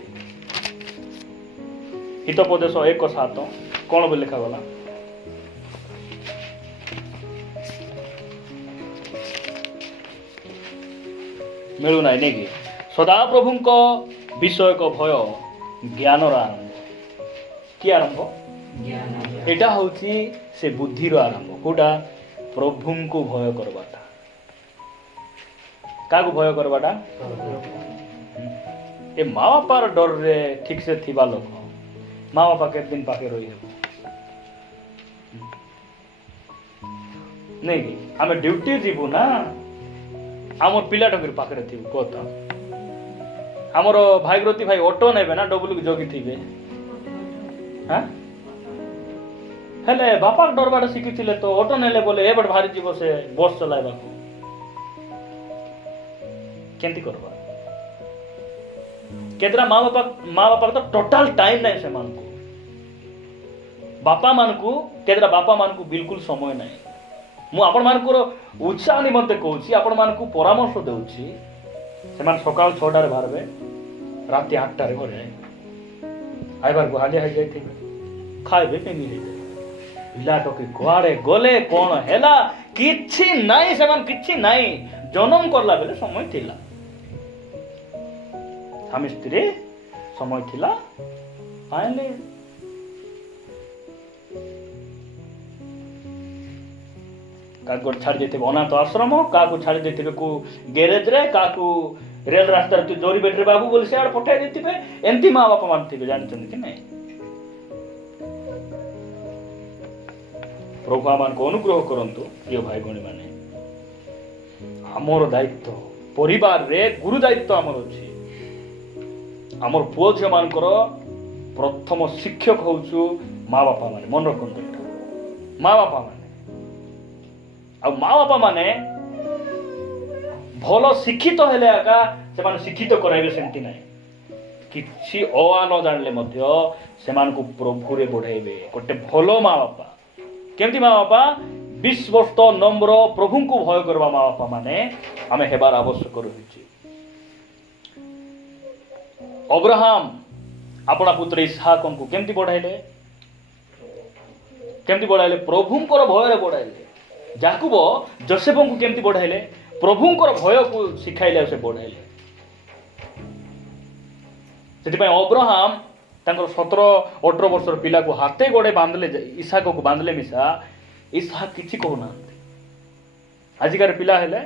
हितोपदेश 1:7 कोन बोल लिखा गला मिलू नाही नेकी सदा प्रभुंक विषय को भय ज्ञान आरंभ कि आरंभ एटा होची से बुद्धि आरंभ कोटा प्रभु को भय करवाटा का को भय करवाटा ए माँ बापार डर रे ठीक से थिबा लोक माँ बापा के दिन पाके रही है नहीं कि आम ड्यूटी जीवु ना आम पिलाटा पाखे थी कह तो आमर भाईग्रती भाई ऑटो नेबे ना डबल की जगी थे हाँ हेले बापा डरवाटा शिखी तो ऑटो नेले बोले ए बट भारी जीव से बस चलाइबा केंती करबा केतरा माँ बापा तो टोटल टाइम नहीं से मान को बापा मान को केतरा बापा मान को बिल्कुल समय नहीं मु आपण मानकर उत्साह निमंते कहूँ आपण मान को परामर्श देउछि से सकाल 6टार बाहरबे राति 8टार घरे आइबार गुहाली हाई जाइए खाइबे पेमी पिला टोकी कुआड़े गले कौन हैला किछि नाई सेमान किछि नाई जन्म करला बेले समय थिला स्वामी स्त्री समय थिला आइले काको छाड़ देते अनाथ आश्रम काको छाड़ देते को गैरेज रे काको रेल रास्ता रे जोरी बेटरे बाबू बोल से आड़ पठाई देते एंती माँ बापा मान थे जानते कि नहीं प्रभु आम को अनुग्रह करंतु प्रिय भाई भणी माने आमर दायित्व परिवार रे गुरु दायित्व आमर अछि आमर पुओ झियो मानकर प्रथम शिक्षक होउछु माँ बापा माने मन रखंतु एटा माँ बापा माने आ माँ बापा माने भल शिक्षित हेले आका से माने शिक्षित कराइबे सेंती नाही किछि अआ न जानले मध्य सेमान को प्रभु रे बढ़ाइबे गोटे भलो माँ बापा केमती माँ बापा विश्वस्त नम्र प्रभु को भय करवा माँ बापा माने आमे हेबार आवश्यक रहिछि अब्राहम अपना पुत्र इसहाक को केमती बढ़ाइले प्रभुंकर भय रे बढ़ाइले याकूब जोसेफ को केमती बढ़ाइले प्रभुंकर भय को शिखाइले से बढ़ाइले से अब्राहम 17-18 वर्षर पिला को हाथे गोड़े बांधले इसहाक को बांधले मिसा इसहाक किछि कहना आजिकार पिला हेले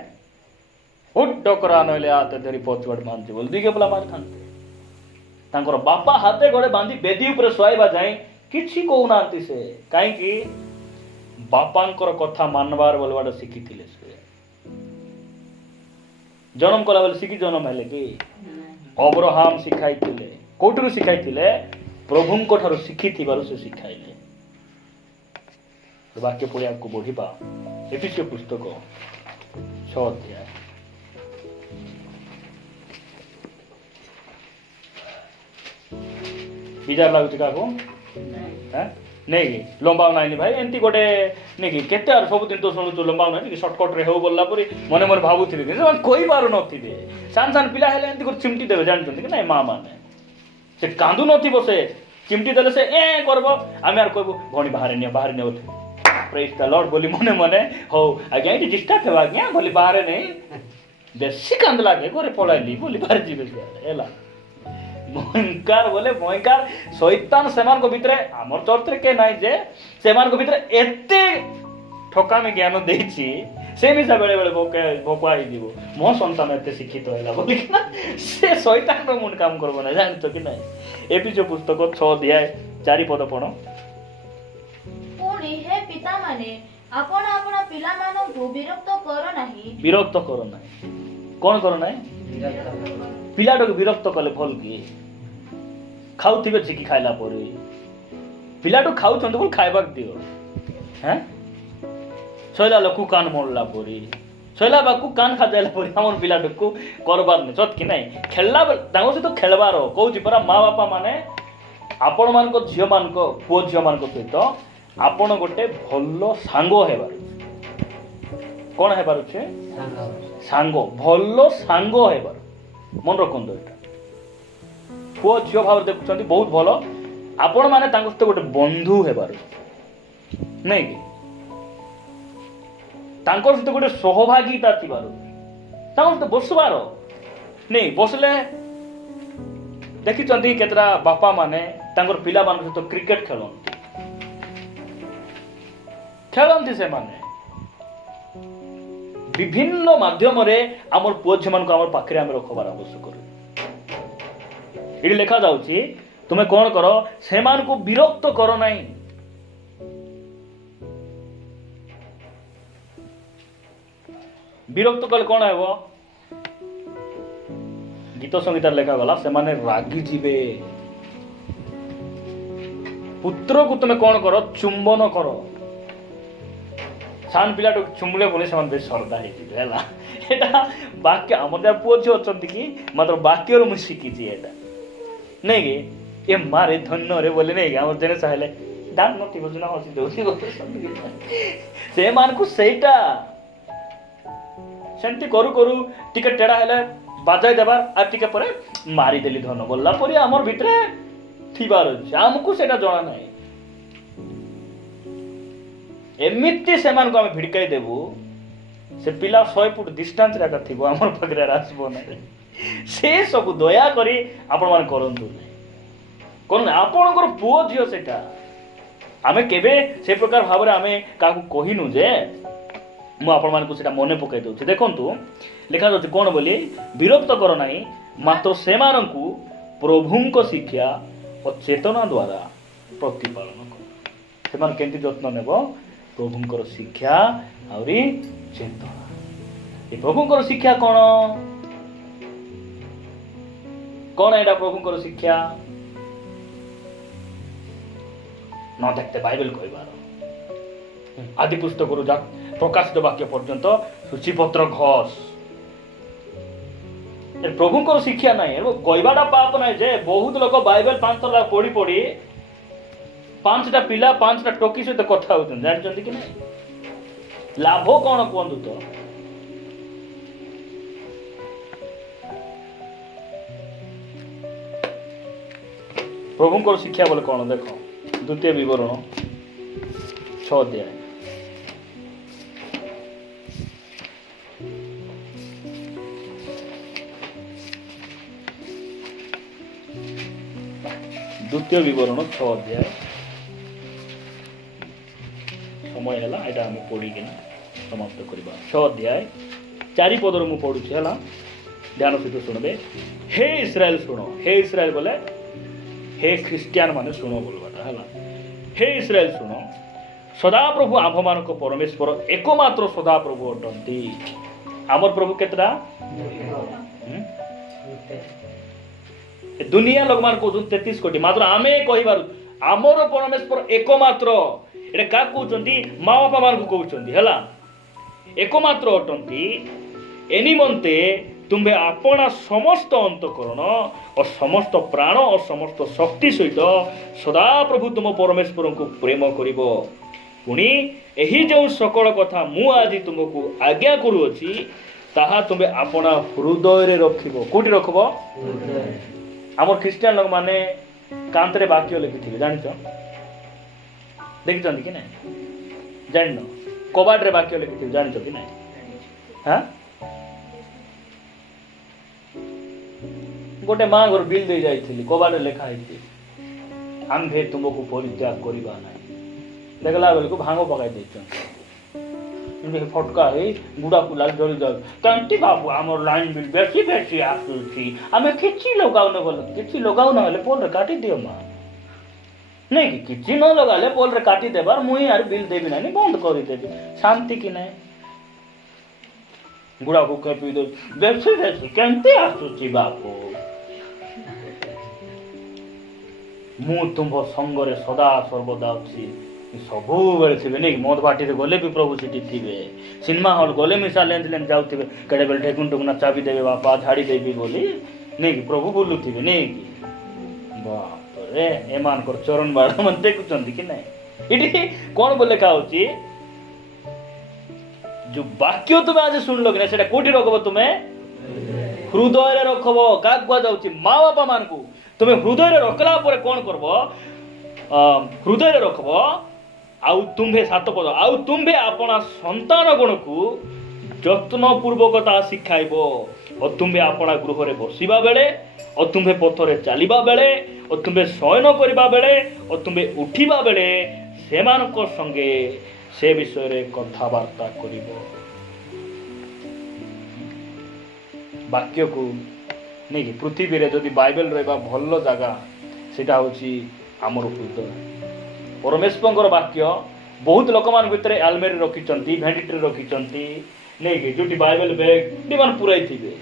हुट डकरा नले आते धरी पचवट मानते बोल दिगे बोला मार थांते तांकर बापा हाथे गोड़े बांधी बेदी ऊपर सोइबा जाय किछि कहना से काई कि बापांकर कथा मानवार बोलवाटा शिखिथिले से जन्म कला बेले शिखी जन्म हेले कि अब्राहम शिखाइथिले कोठरु शिखाइथिले प्रभुंक ठारु शिखिथिबारु से शिखाइले वाक्य पढ़ी आपको बढ़िबा एफिसियो पुस्तक 6 अध्याय बिजार लागुଛି काको हैं नहीं लंबा नाइनी भाई एंती गोटे नहीं केते आर सब दिन तो सुनु लंबा नाइनी शॉर्टकट रे हो बोलला परी मने मने भाबुथिबे कि से कोई पारु नथिबे सान सान पिला हेले एंती को चिमटी देबे जानछन कि नहीं मां माने से कांदु नथिबो से चिमटी देले से ए करबो आमे आर कहबो भणी बाहर ने प्रेज द लॉर्ड बोली मने मने हो आज्ञा इटी डिस्टर्ब हेबा आज्ञा बोली बाहर नहीं बेसी कांद लागे गोरे पळाइली बोली बाहर जीबे एला भयंकर बोले भयंकर शैतान सेमान को भितरे आमर चर्च रे के नाही जे सेमान को भितरे एते ठका में ज्ञान देछि से मिसा बेले बेले भोकवाई दिबो मो संतान एते शिक्षित होला बोली ना से शैतान रो मुंड काम करबो ना जानतो कि नाही एपिसो पुस्तक 6 अध्याय 4 पद पढो पुणी हे पिता माने आपण आपण पिला मानो को विरक्त करो नाही कोन करो नाही पिलाटा को विरक्त कले भल कि खाऊथिबे चिकी खाइला परे पिलाटो खाउछन बोल खाइबाक दियो हैं सैला लोकु कान मोड़ला परे सैला बाकु कान खा जाइला परे हमर पिलाटो को करबार नै सत कि नै खेलला तांगो से तो खेलबार कहूची परा माँ बापा माने आपण मान को झियो मान को पुओ झियो मान को सहित आपण गोटे भलो सांगो हेबार कोन हेबार छे सांगो भलो सांगो हेबार मन रखु एटा पुओ झियो भाव देखुं बहुत भल आपण मैंने सहित गोटे बंधु हेबार नहीं कि सहित गोटे सहभागिता थिबार सहित बसबार नहीं बसले देखी केतरा बापा माने पिला मान सहित क्रिकेट खेलती से माने विभिन्न माध्यम रे आमर पुओ झियो मान को आमर पाखरे आमे रखबार आवश्यक ये लिखा जाउची तुमे कौन करो सेमान को विरक्त करो नहीं ବିରକ୍ତ କଲେ କ'ଣ ହେବ? ଗୀତ ସଂହିତାରେ ଲେଖାଗଲା ସେମାନେ ରାଗି ଯିବେ। ପୁତ୍ରକୁ ତୁମେ କ'ଣ କର? ଚୁମ୍ବନ କର। ସାନ ପିଲାଟାକୁ ଚୁମ୍ବିଲେ ବୋଲି ସେମାନେ ବେଶ ଶ୍ରଦ୍ଧା ହେଇଯିବେ ହେଲା। ଏଇଟା ବାକ୍ୟ ଆମର ଯାହା ପୁଅ ଝିଅ ଅଛନ୍ତି କି ମାତ୍ର ବାକ୍ୟରୁ ମୁଁ ଶିଖିଛି ଏଇଟା ନାଇଁ କି? ଏ ମାରେ ଧନ୍ୟରେ ବୋଲି ନାଇଁ କି ଆମର ଜିନିଷ ହେଲେ ଦାନ ନଥିବ ସିନା ହସି ଦଉଛି ସେମାନଙ୍କୁ ସେଇଟା ସେମିତି କରୁ କରୁ ଟିକେ ଟେଢ଼ା ହେଲେ ବାଜାଇ ଦେବାର ଆଉ ଟିକେ ପରେ ମାରିଦେଲି ଧନ ବୋଲିଲା ପରି ଆମର ଭିତରେ ଥିବାର ଅଛି। ଆମକୁ ସେଇଟା ଜଣା ନାହିଁ। ଏମିତି ସେମାନଙ୍କୁ ଆମେ ଭିଡକାଇ ଦେବୁ ସେ ପିଲା 100 ଫୁଟ ଡିଷ୍ଟାନ୍ସରେ ଏକା ଥିବ ଆମର ପାଖରେ ଆସିବ ନାହିଁ। ସେ ସବୁ ଦୟାକରି ଆପଣମାନେ କରନ୍ତୁ ନାହିଁ। କଣ ଆପଣଙ୍କର ପୁଅ ଝିଅ ସେଇଟା ଆମେ କେବେ ସେ ପ୍ରକାର ଭାବରେ ଆମେ କାହାକୁ କହିନୁ ଯେ ମୁଁ ଆପଣମାନଙ୍କୁ ସେଇଟା ମନେ ପକାଇ ଦେଉଛି। ଦେଖନ୍ତୁ ଲେଖାଯାଉଛି କ'ଣ ବୋଲି? ବିରକ୍ତ କର ନାହିଁ ମାତ୍ର ସେମାନଙ୍କୁ ପ୍ରଭୁଙ୍କ ଶିକ୍ଷା ଓ ଚେତନା ଦ୍ୱାରା ପ୍ରତିପାଳନ କର। ସେମାନେ କେମିତି ଯତ୍ନ ନେବ? ପ୍ରଭୁଙ୍କର ଶିକ୍ଷା ଆହୁରି ଚେତନା। ଏ ପ୍ରଭୁଙ୍କର ଶିକ୍ଷା କ'ଣ? କ'ଣ ଏଇଟା ପ୍ରଭୁଙ୍କର ଶିକ୍ଷା? ନ ଦେଖତେ ବାଇବେଲ କହିବାର ଆଦି ପୁସ୍ତକରୁ ପ୍ରକାଶିତ ବାକ୍ୟ ପର୍ଯ୍ୟନ୍ତ ସୂଚୀପତ୍ର ଘୋଷ ପ୍ରଭୁଙ୍କର ଶିକ୍ଷା ନାହିଁ। କହିବାଟା ପାପ ନାହିଁ ଯେ ବହୁତ ଲୋକ ବାଇବେଲ 5 ଥର ପଢି ପଢି 5ଟା ପିଲା 5ଟା ଟୋକି ସହିତ କଥା ହଉଛନ୍ତି ଜାଣିଛନ୍ତି କି ନାହିଁ? ଲାଭ କ'ଣ କୁହନ୍ତୁ ତ? ପ୍ରଭୁଙ୍କର ଶିକ୍ଷା ବୋଲେ କ'ଣ? ଦେଖ ଦ୍ୱିତୀୟ ବିବରଣ 6 ଅଧ୍ୟାୟ ଦ୍ୱିତୀୟ ବିବରଣ 6 ଅଧ୍ୟାୟ ସମୟ ହେଲା ଏଇଟା ଆମେ ପଢିକିନା ସମାପ୍ତ କରିବା। 6 ଅଧ୍ୟାୟ 4 ପଦରୁ ମୁଁ ପଢୁଛି ହେଲା, ଧ୍ୟାନ ସହିତ ଶୁଣିବେ। ହେ ଇସ୍ରାଏଲ ଶୁଣ। ହେ ଇସ୍ରାଏଲ ବୋଲେ ହେ ଖ୍ରୀଷ୍ଟିଆନ ମାନେ ଶୁଣ ବୋଲବାଟା ହେଲା। ହେ ଇସ୍ରାଏଲ ଶୁଣ, ସଦାପ୍ରଭୁ ଆମ୍ଭମାନଙ୍କ ପରମେଶ୍ୱର ଏକମାତ୍ର ସଦାପ୍ରଭୁ ଅଟନ୍ତି। ଆମର ପ୍ରଭୁ କେତେଟା? ଦୁନିଆ ଲୋକମାନେ କହୁଛନ୍ତି 33 କୋଟି, ମାତ୍ର ଆମେ କହିବାରୁ ଆମର ପରମେଶ୍ୱର ଏକମାତ୍ର। ଏଟା କାହା କହୁଛନ୍ତି? ମା ବାପା ମାନଙ୍କୁ କହୁଛନ୍ତି ହେଲା। ଏକମାତ୍ର ଅଟନ୍ତି। ଏ ନିମନ୍ତେ ତୁମ୍ଭେ ଆପଣା ସମସ୍ତ ଅନ୍ତଃକରଣ ଓ ସମସ୍ତ ପ୍ରାଣ ଓ ସମସ୍ତ ଶକ୍ତି ସହିତ ସଦାପ୍ରଭୁ ତୁମ ପରମେଶ୍ୱରଙ୍କୁ ପ୍ରେମ କରିବ। ପୁଣି ଏହି ଯେଉଁ ସକଳ କଥା ମୁଁ ଆଜି ତୁମକୁ ଆଜ୍ଞା କରୁଅଛି ତାହା ତୁମେ ଆପଣା ହୃଦୟରେ ରଖିବ। କୋଉଠି ରଖିବ? ଆମର ଖ୍ରୀଷ୍ଟିଆନ ଲୋକମାନେ କାନ୍ଥରେ ବାକ୍ୟ ଲେଖିଥିବେ ଜାଣିଛ? ଦେଖିଛନ୍ତି କି ନାଇଁ? ଜାଣିନ? କବାଟରେ ବାକ୍ୟ ଲେଖିଥିବେ ଜାଣିଛ କି ନାଇଁ? ହଁ, ଗୋଟେ ମା ଘର ବିଲ୍ ଦେଇ ଯାଇଥିଲି, କବାଟରେ ଲେଖା ହେଇଛି ଆମ୍ଭେ ତୁମକୁ ପରିତ୍ୟାଗ କରିବା ନାହିଁ। ଦେଖିଲା ବେଳକୁ ଭାଙ୍ଗ ପକାଇ ଦେଇଛନ୍ତି। ଫଟକା ହେଇ ଗୁଡ଼ାକୁ ଲାଲ ଜଳି ଯାଉଛି। କେମିତି ବାବୁ ଆମର ଲାଇନ୍ ବିଲ୍ ବେଶୀ ବେଶୀ ଆସୁଛି, ଆମେ କିଛି ଲଗାଉନ ବୋଲ। କିଛି ଲଗାଉନ ହେଲେ ପୋଲରେ କାଟିଦିଅ ମା, ନାଇଁ କି? କିଛି ନ ଲଗାଲେ ପୋଲରେ କାଟିଦେବାର ମୁଇଁ ଆର ବିଲ୍ ଦେବି ନାହିଁ, ବନ୍ଦ କରିଦେବି। ଶାନ୍ତି କି ନାହିଁ? ଗୁଡ଼ାକୁ ଖେପି ଦଉଛି ବେଶୀ ବେଶୀ କେମିତି ଆସୁଛି ବାବୁ। ମୁଁ ତୁମ୍ଭ ସଙ୍ଗରେ ସଦା ସର୍ବଦା ଅଛି। ସବୁବେଳେ ଥିବେ ନାଇଁ? ମଦ ବାଟିରେ ଗଲେ ବି ପ୍ରଭୁ ସେଠି ଥିବେ। ସିନେମା ହଲ୍ ଗଲେ ମିଶା ଲେନ୍ସ ଲେନ୍ସ ଯାଉଥିବେ। କେତେବେଳେ ଠେକୁନ ଟୁକୁନା ଚାବି ଦେବେ ବାପା ଝାଡ଼ି ଦେବି ବୋଲି ନାଇଁ କି? ପ୍ରଭୁ ବୁଲୁଥିବେ ନାଇଁ କି? ବାପରେ ଏମାନଙ୍କର ଚରଣ ବାଡ଼ ମାନେ ଦେଖୁଛନ୍ତି କି ନାଇଁ? ଏଠି କ'ଣ ବୋଲି ଲେଖା ହଉଛି? ଯୋଉ ବାକ୍ୟ ତୁମେ ଆଜି ଶୁଣିଲ କି ନା ସେଟା କୋଉଠି ରଖବ? ତୁମେ ହୃଦୟରେ ରଖବ। କାହାକୁ କୁହାଯାଉଛି? ମା ବାପା ମାନଙ୍କୁ। ତୁମେ ହୃଦୟରେ ରଖିଲା ପରେ କ'ଣ କରବ? ହୃଦୟରେ ରଖବ। ଆଉ ତୁମ୍ଭେ 7 ପଦ, ଆଉ ତୁମ୍ଭେ ଆପଣା ସନ୍ତାନ ଗଣକୁ ଯତ୍ନ ପୂର୍ବକ ତାହା ଶିଖାଇବ। ଓ ତୁମ୍ଭେ ଆପଣା ଗୃହରେ ବସିବା ବେଳେ, ଓ ତୁମ୍ଭେ ପଥରେ ଚାଲିବା ବେଳେ, ଓ ତୁମ୍ଭେ ଶୟନ କରିବା ବେଳେ, ଓ ତୁମ୍ଭେ ଉଠିବା ବେଳେ ସେମାନଙ୍କ ସଙ୍ଗେ ସେ ବିଷୟରେ କଥାବାର୍ତ୍ତା କରିବ। ବାକ୍ୟକୁ ନେଇକି ପୃଥିବୀରେ ଯଦି ବାଇବେଲ ରହିବା ଭଲ ଜାଗା ସେଇଟା ହେଉଛି ଆମର ହୃଦୟ। ପରମେଶ୍ୱରଙ୍କର ବାକ୍ୟ ବହୁତ ଲୋକମାନଙ୍କ ଭିତରେ ଆଲମେରି ରଖିଛନ୍ତି, ଭେଣ୍ଡିଟିରେ ରଖିଛନ୍ତି नहीं कि जोटी बाइबल बैग डिमान पुराई थिबे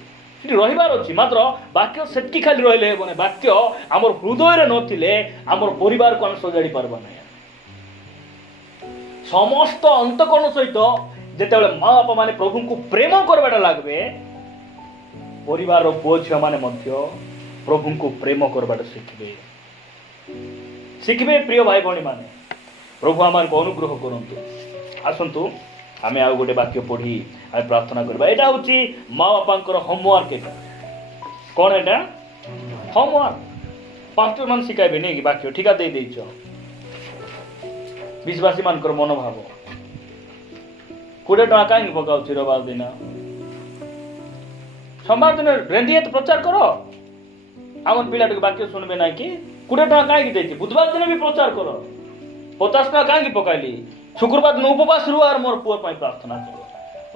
सेठी रहिबार अछि मात्र वाक्य सेटकी खाली रहले हेबने वाक्य हमर हृदय रे नथिले हमर परिवार को हम सजाडी पारबा नै समस्त अंतकरण सहित जेतेबेले माँ बापा माने प्रभु को प्रेम करबाटा लागबे परिवार रो पुओ झियो माने मध्य प्रभु को प्रेम करबाटा शिखबे प्रिय भाई भणी माने प्रभु आमार को अनुग्रह करंतु आसंतु आमे आउ गोटे वाक्य पढ़ी आमे प्रार्थना करबा एटा होची माँ बापांकर होमवर्क एटा कोन एटा होमवर्क पास्टर मान सिखाइबे नै कि वाक्य ठीका दे देइछो विश्वासी मानकर मनोभाव 20 टका काहे पकाउ चिरबाल दिन सोमवार दिन रेंदिए तो प्रचार करो आमर पिलाट के वाक्य सुनबे ना कि 20 टका काहे देछि बुधवार दिन भी प्रचार करो 50 टका काहे पकाइली शुक्रवार दिन उपवास रुआ और मोर पुअर पाई प्रार्थना करो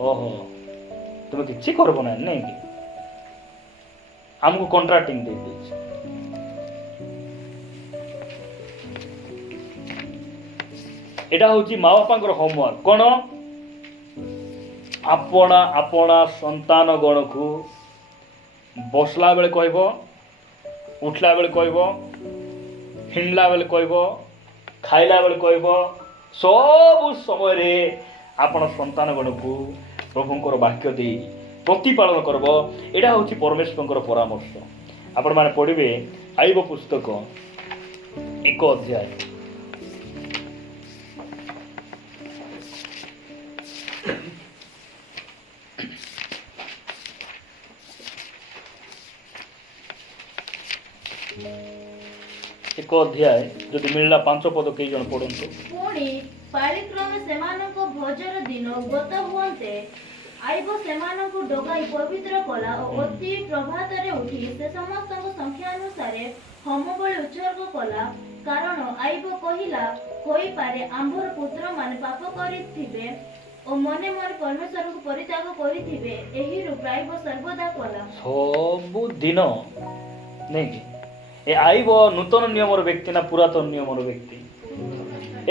ओहो तुम किछि करबो ना नै कि हमको कॉन्ट्रैक्टिंग दे देछि एटा होची माँ बापांकर होमवर्क कोन आपणा आपणा संतान गण को बसला बेले कहबो उठला बेले कहबो हिंडला बेले कहबो खाइला बेले कहबो सब समय रे आपण संतान गण को प्रभुंकर वाक्य दे प्रतिपालन करबो एटा होची परमेश्वरंकर परामर्श आपण माने पढिबे आईब पुस्तक 1 अध्याय एक अध्याय जदि मिलला 5 पद कई जन पढंतु पुणी पालिक्रमे सेमानक भोजर दिन गत हुअन्ते आइब सेमानक डगाई पवित्र कला और अति प्रभातरे उठी से समस्त संख्या अनुसार होम बलि उत्सर्ग कला कारण आइब कहिला कोई पारे आंभर पुत्र मान पाप करिथिबे और मने मन परमेश्वर को परित्याग करिथिबे एही रूप आइब सर्वदा कला सब दिन नहीं कि ए आईब नूतन नियमर व्यक्ति ना पुरातन नियमर व्यक्ति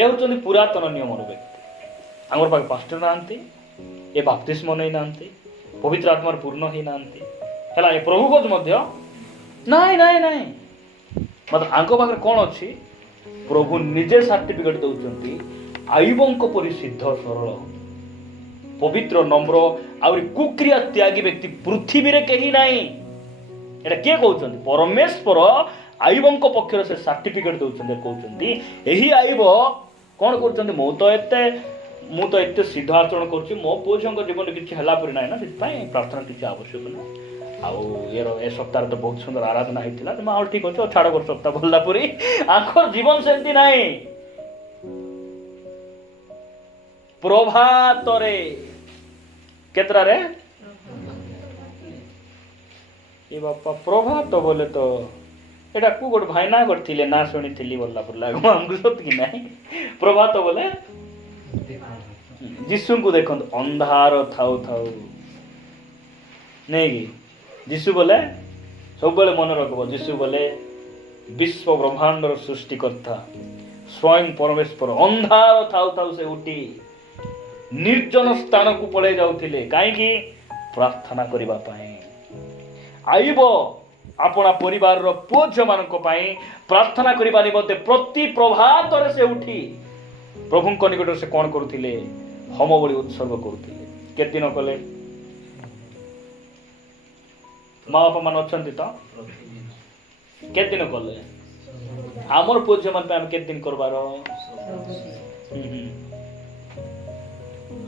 ए होचंदी पुरातन नियमर व्यक्ति आमर पाक पास्टर नांती ए बाप्तिस्म नै नांती पवित्र आत्मार पूर्ण ही नांती हला ए प्रभु को मध्य नाही नाही नाही मतलब आंको पाखरे कोन अछि प्रभु निजे सर्टिफिकेट दउचंती आईबंको परि सिद्ध सरल पवित्र नम्र और कुक्रिया त्यागी व्यक्ति पृथ्वी रे केही नाही एटा के कहउचंती परमेश्वर आईबंको पक्षर से सर्टिफिकेट दउचंती कहउचंती एही आईब कोन करचंती मो तो एते सिद्ध आचरण करछि मो पुओझंक जीवन किछि हला परि नाही ना सिपाई प्रार्थना किछि आवश्यक ना आउ एरो ए सप्ताह तो बहुत सुंदर आराधना हेतिला त माहौल ठीक अछि छाड़ कर सप्ताह बोलला परि आखर जीवन सेंती नाही प्रभातरे केतरा रे ए बापा प्रभात बोले तो एटा को गोट भाईना करथिले ना सुनिथिली बोलला बोलला हमको सत कि नाही प्रभात बोले जिसु को देखो अंधार थाउ थाउ नहीं कि जिसु बोले सब बेले मन रखबो जिसु बोले विश्व ब्रह्मांडर सृष्टिकर्ता स्वयं परमेश्वर अंधार थाउ थाउ से उठी निर्जन स्थान को पळे जाउथिले काहे कि प्रार्थना करिबा पाए आईब अपना परिवार रो पुओ मानक पाई प्रार्थना करिबा निमते प्रति प्रभात रे से उठी प्रभु को निकट से कोन करूथिले होम बलि उत्सर्ग करूथिले के दिन कले माँ बापा मान अछंती तो के दिन कले हमर पुओ मान पे हम के दिन करबार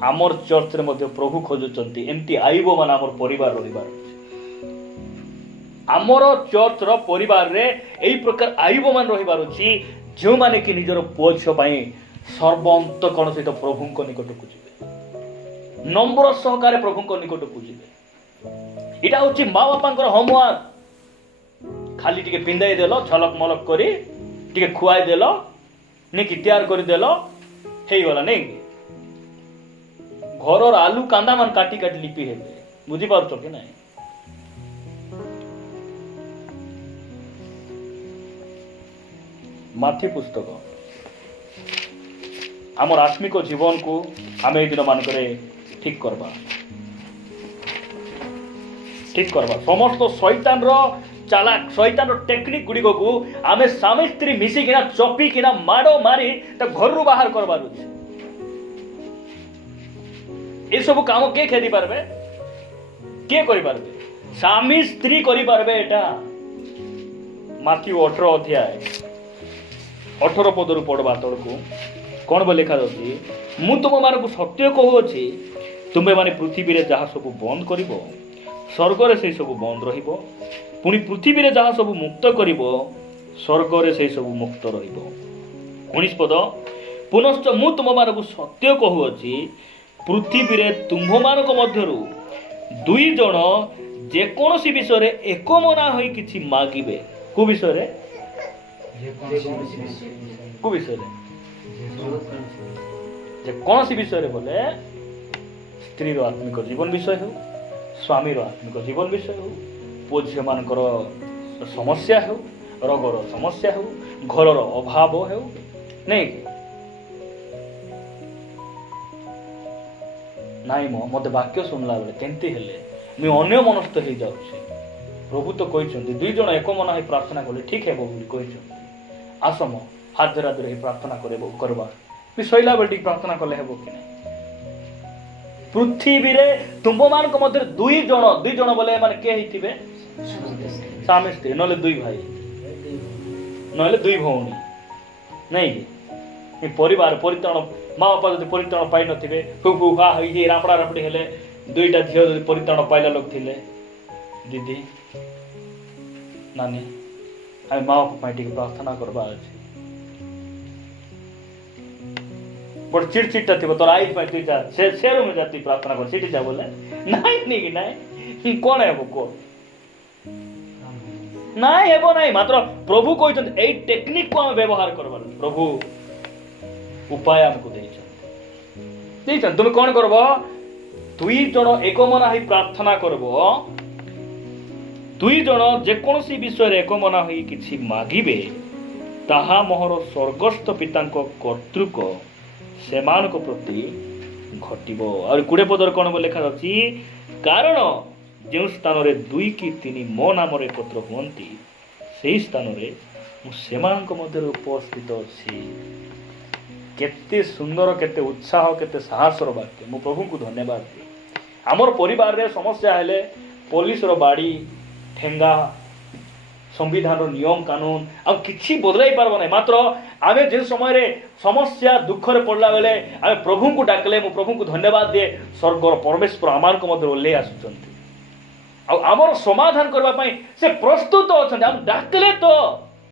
आमर चर्च रे मध्ये प्रभु खोजुचंती एमती आईब मान हमर परिवार रहिबार आमर चर्च रो परिवार रे एई प्रकार आईब मान रहिबार अछि जो माने कि निजर पुओ पई सर्वंत कोन सहित प्रभु को निकट को जिवे नम्र सहकारे प्रभु को निकट को जिवे इटा होछि माँ बापांकर होमवर्क खाली टिके पिंदाई देलो छलक मलक करी टिके खुआई देलो ने कि तैयार करी देलो हेई गला नै घरर आलू कांदा मान काटी काटी लिपि हेबे बुझी पारछो कि नाही माथी पुस्तक आमर आत्मिक जीवन को आम ए दिन मानक ठीक करबा ठीक करवा समस्त शैतान रो चालाक शैतान रो टेक्निक गुडी को आमे स्वामी स्त्री मिसी किना चपी किना माडो मारी त घर रु बाहर करबार अछि ए सब काम के खेदी पारबे के करि पारबे स्वामी स्त्री करि पारबे एटा माथ्यू 18 अध्याय 18 पदरु पढ़वा तळकू कोन बे लिखा अछि मु तुम मानकु सत्य कहू अछि तुमे माने पृथ्वी रे जहा सब बंद करिवो स्वर्ग रे से सब बंद रहिबो पुनी पृथ्वी रे जहा सब मुक्त करिवो स्वर्ग रे से सब मुक्त रहिबो 19 पद पुनश्च मु तुम मानकु सत्य कहू अछि पृथ्वी रे तुम्भ मानक मध्यरु दुई जण जे कोनोसी विषय रे एक मना होई किछि मागिबे को विषय रे को विषय रे जे कोनोसी विषय रे बोले स्त्री रो आत्मिक जीवन विषय हो स्वामी रो आत्मिक जीवन विषय हो पुओ झियो मानकर समस्या हो रोगर समस्या हो घरर अभाव हो नहीं नाई मत वाक्य शुणला बेले केमती हेले मुझे अन्य मनस्थ हो जाऊँ प्रभु तो कहते दुई जन एक मन हो प्रार्थना कले ठीक है कहते आसम हाथ धरा धरे प्रार्थना करवा शैला बेल प्रार्थना कले हे कि नहीं पृथ्वी रे तुम्भ मान मध्य दुई जन बोले माने के हिथिबे स्वामी स्त्री नले दुई भाई नले दुई भौणी नहीं कि परिवार परित्राण माँ बापा जब परित्राण पाई नथिबे फु फु हा होई रापड़ा रापड़ी हेले दुईटा झियो जब परित्राण पाइला लोक थिले दीदी नानी आम माँ बापा पाई टिके प्रार्थना करबा अछि बड़ चिड़चिड़टा थी तोर आई पाई तू जा से रूम जाती प्रार्थना कर सीटी जा बोले नहीं नहीं कि नहीं कौन है वो को नहीं हेबो नहीं मात्र प्रभु कहते एई टेक्निक को हम व्यवहार करबा प्रभु उपाय हमको देइछन तुम कौन करबो दुई जन एक मना होई प्रार्थना करबो दुई जन जे कोनोसी विषय रे एक मना होई किछि मागिबे ताहा मोहर स्वर्गस्थ पितांको कर्तृक सेमान को प्रति घटिबो और 20 पदर कोन बो लिखा अछि कारण जो स्थान रे दुई कि तीन मो नाम रे एकत्र होंती सेही स्थान रे मु सेमान को मध्य उपस्थित अछि केते सुंदर केते उत्साह केते साहस रो वाक्य मु प्रभु को धन्यवाद दे हमर परिवार रे समस्या हेले पुलिस रो बाड़ी ठेंगा संविधान रो नियम कानून आ किछि बदलाई पारबो नै मात्र आमे जे समय रे समस्या दुख रे पड़ला बेले आमे प्रभु को डाकले मु प्रभु को धन्यवाद दे स्वर्ग रो परमेश्वर आमान को मध्य ले आसुचंती आ हमर समाधान करबा पई से प्रस्तुत अछन हम डाकले तो